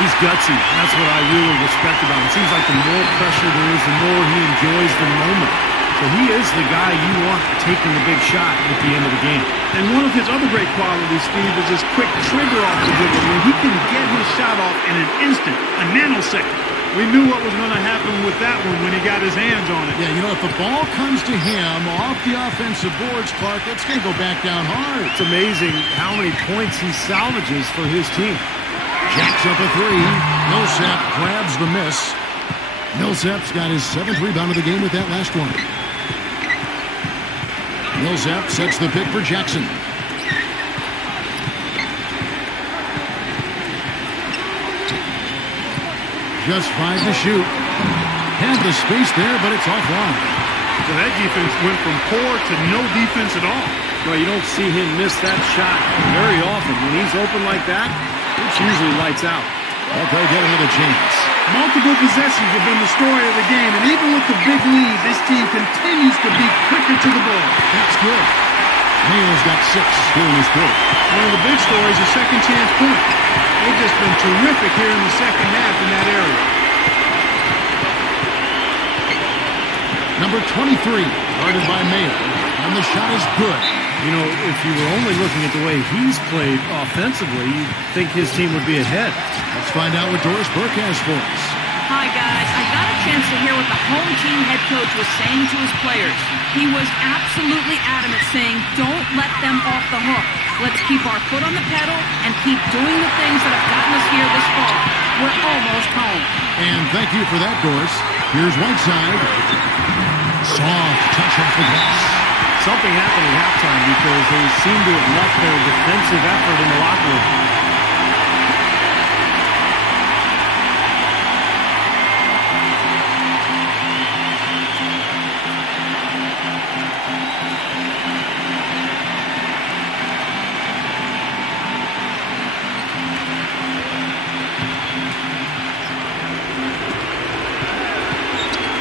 He's gutsy. That's what I really respect about him. It seems like the more pressure there is, the more he enjoys the moment. So he is the guy you want taking the big shot at the end of the game. And one of his other great qualities, Steve, is his quick trigger off the dribble. I mean, he can get his shot off in an instant, a nanosecond. We knew what was going to happen with that one when he got his hands on it. Yeah, you know, if the ball comes to him off the offensive boards, Clark, it's going to go back down hard. It's amazing how many points he salvages for his team. Jacks up a three. Millsap grabs the miss. Millsap's got his 7th rebound of the game with that last one. Millsap sets the pick for Jackson. Just 5 to shoot. Had the space there, but it's offline. So that defense went from poor to no defense at all. Well, you don't see him miss that shot very often. When he's open like that, it's usually lights out. But they'll get another chance. Multiple possessions have been the story of the game, and even with the big lead, this team continues to be quicker to the ball. That's good. Mayo's got 6 here in this quarter. One of the big stories is second chance point. They've just been terrific here in the second half in that area. Number 23, guarded by Mayo, and the shot is good. You know, if you were only looking at the way he's played offensively, you'd think his team would be ahead. Let's find out what Doris Burke has for us. Hi, guys. I got a chance to hear what the home team head coach was saying to his players. He was absolutely adamant, saying, don't let them off the hook. Let's keep our foot on the pedal and keep doing the things that have gotten us here this far. We're almost home. And thank you for that, Doris. Here's Whiteside. Soft touch off the glass. Something happened at halftime because they seem to have left their defensive effort in the locker room.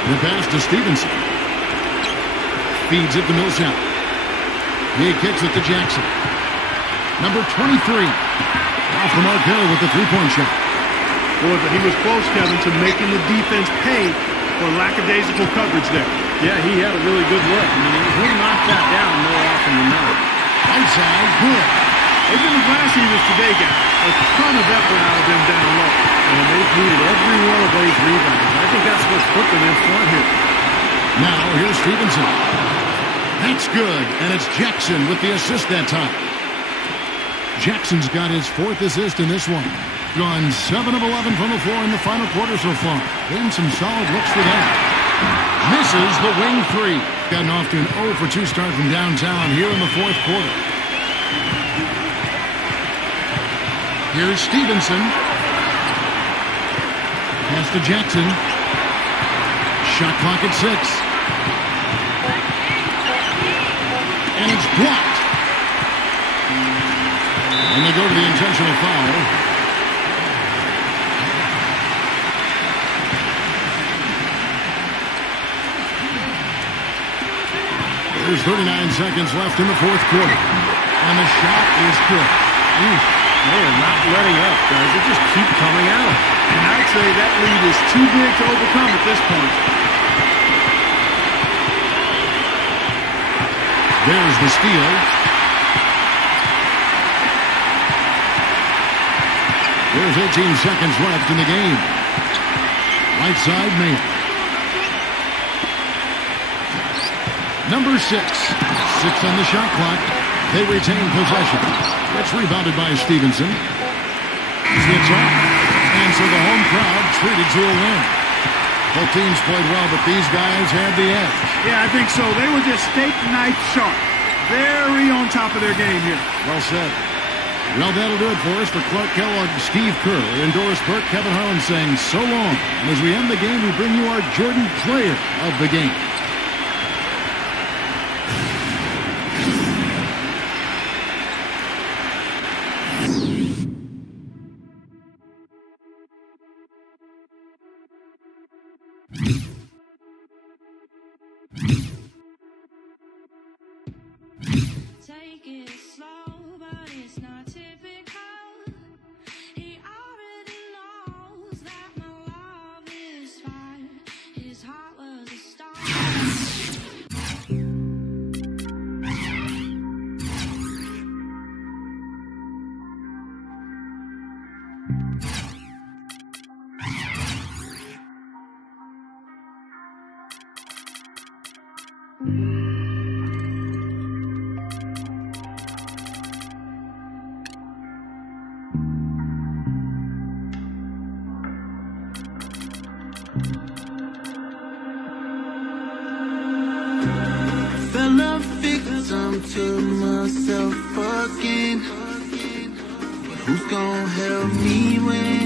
The pass to Stevenson. Feeds it to Millsap. He kicks it to Jackson. Number 23. Off the mark there with the three-point shot. Boy, but he was close, Kevin, to making the defense pay for lackadaisical coverage there. Yeah, he had a really good look. I mean, he'll knock that down more often than not. Outside, good. They've been the glass eaters today, guys. A ton of effort out of them down low. And they've needed every one of those rebounds. I think that's what's put them in front here. Now, here's Stevenson. That's good, and it's Jackson with the assist that time. Jackson's got his 4th assist in this one. Gone 7 of 11 from the floor in the final quarter so far. Been some solid looks for them. Misses the wing 3. Gotten off to an 0 for 2 start from downtown here in the 4th quarter. Here's Stevenson. Pass to Jackson. Shot clock at 6. And it's blocked. And they go to the intentional foul. There's 39 seconds left in the 4th quarter. And the shot is good. They are not letting up, guys. They just keep coming out. And I'd say that lead is too big to overcome at this point. There's the steal. There's 18 seconds left in the game. Right side, Mayo. Number 6. 6 on the shot clock. They retain possession. That's rebounded by Stevenson. It's off. And so the home crowd treated to a win. Both teams played well, but these guys had the edge. Yeah, I think so. They were just steak knife sharp. Very on top of their game here. Well said. Well, that'll do it for us. For Clark Kellogg, Steve Kerr, and Doris Burke, Kevin Harlan saying so long. And as we end the game, we bring you our Jordan Player of the Game. Take it slow, but it's not typical. He already knows that my love is fire. His heart was a star. some to myself again. Who's gonna help me when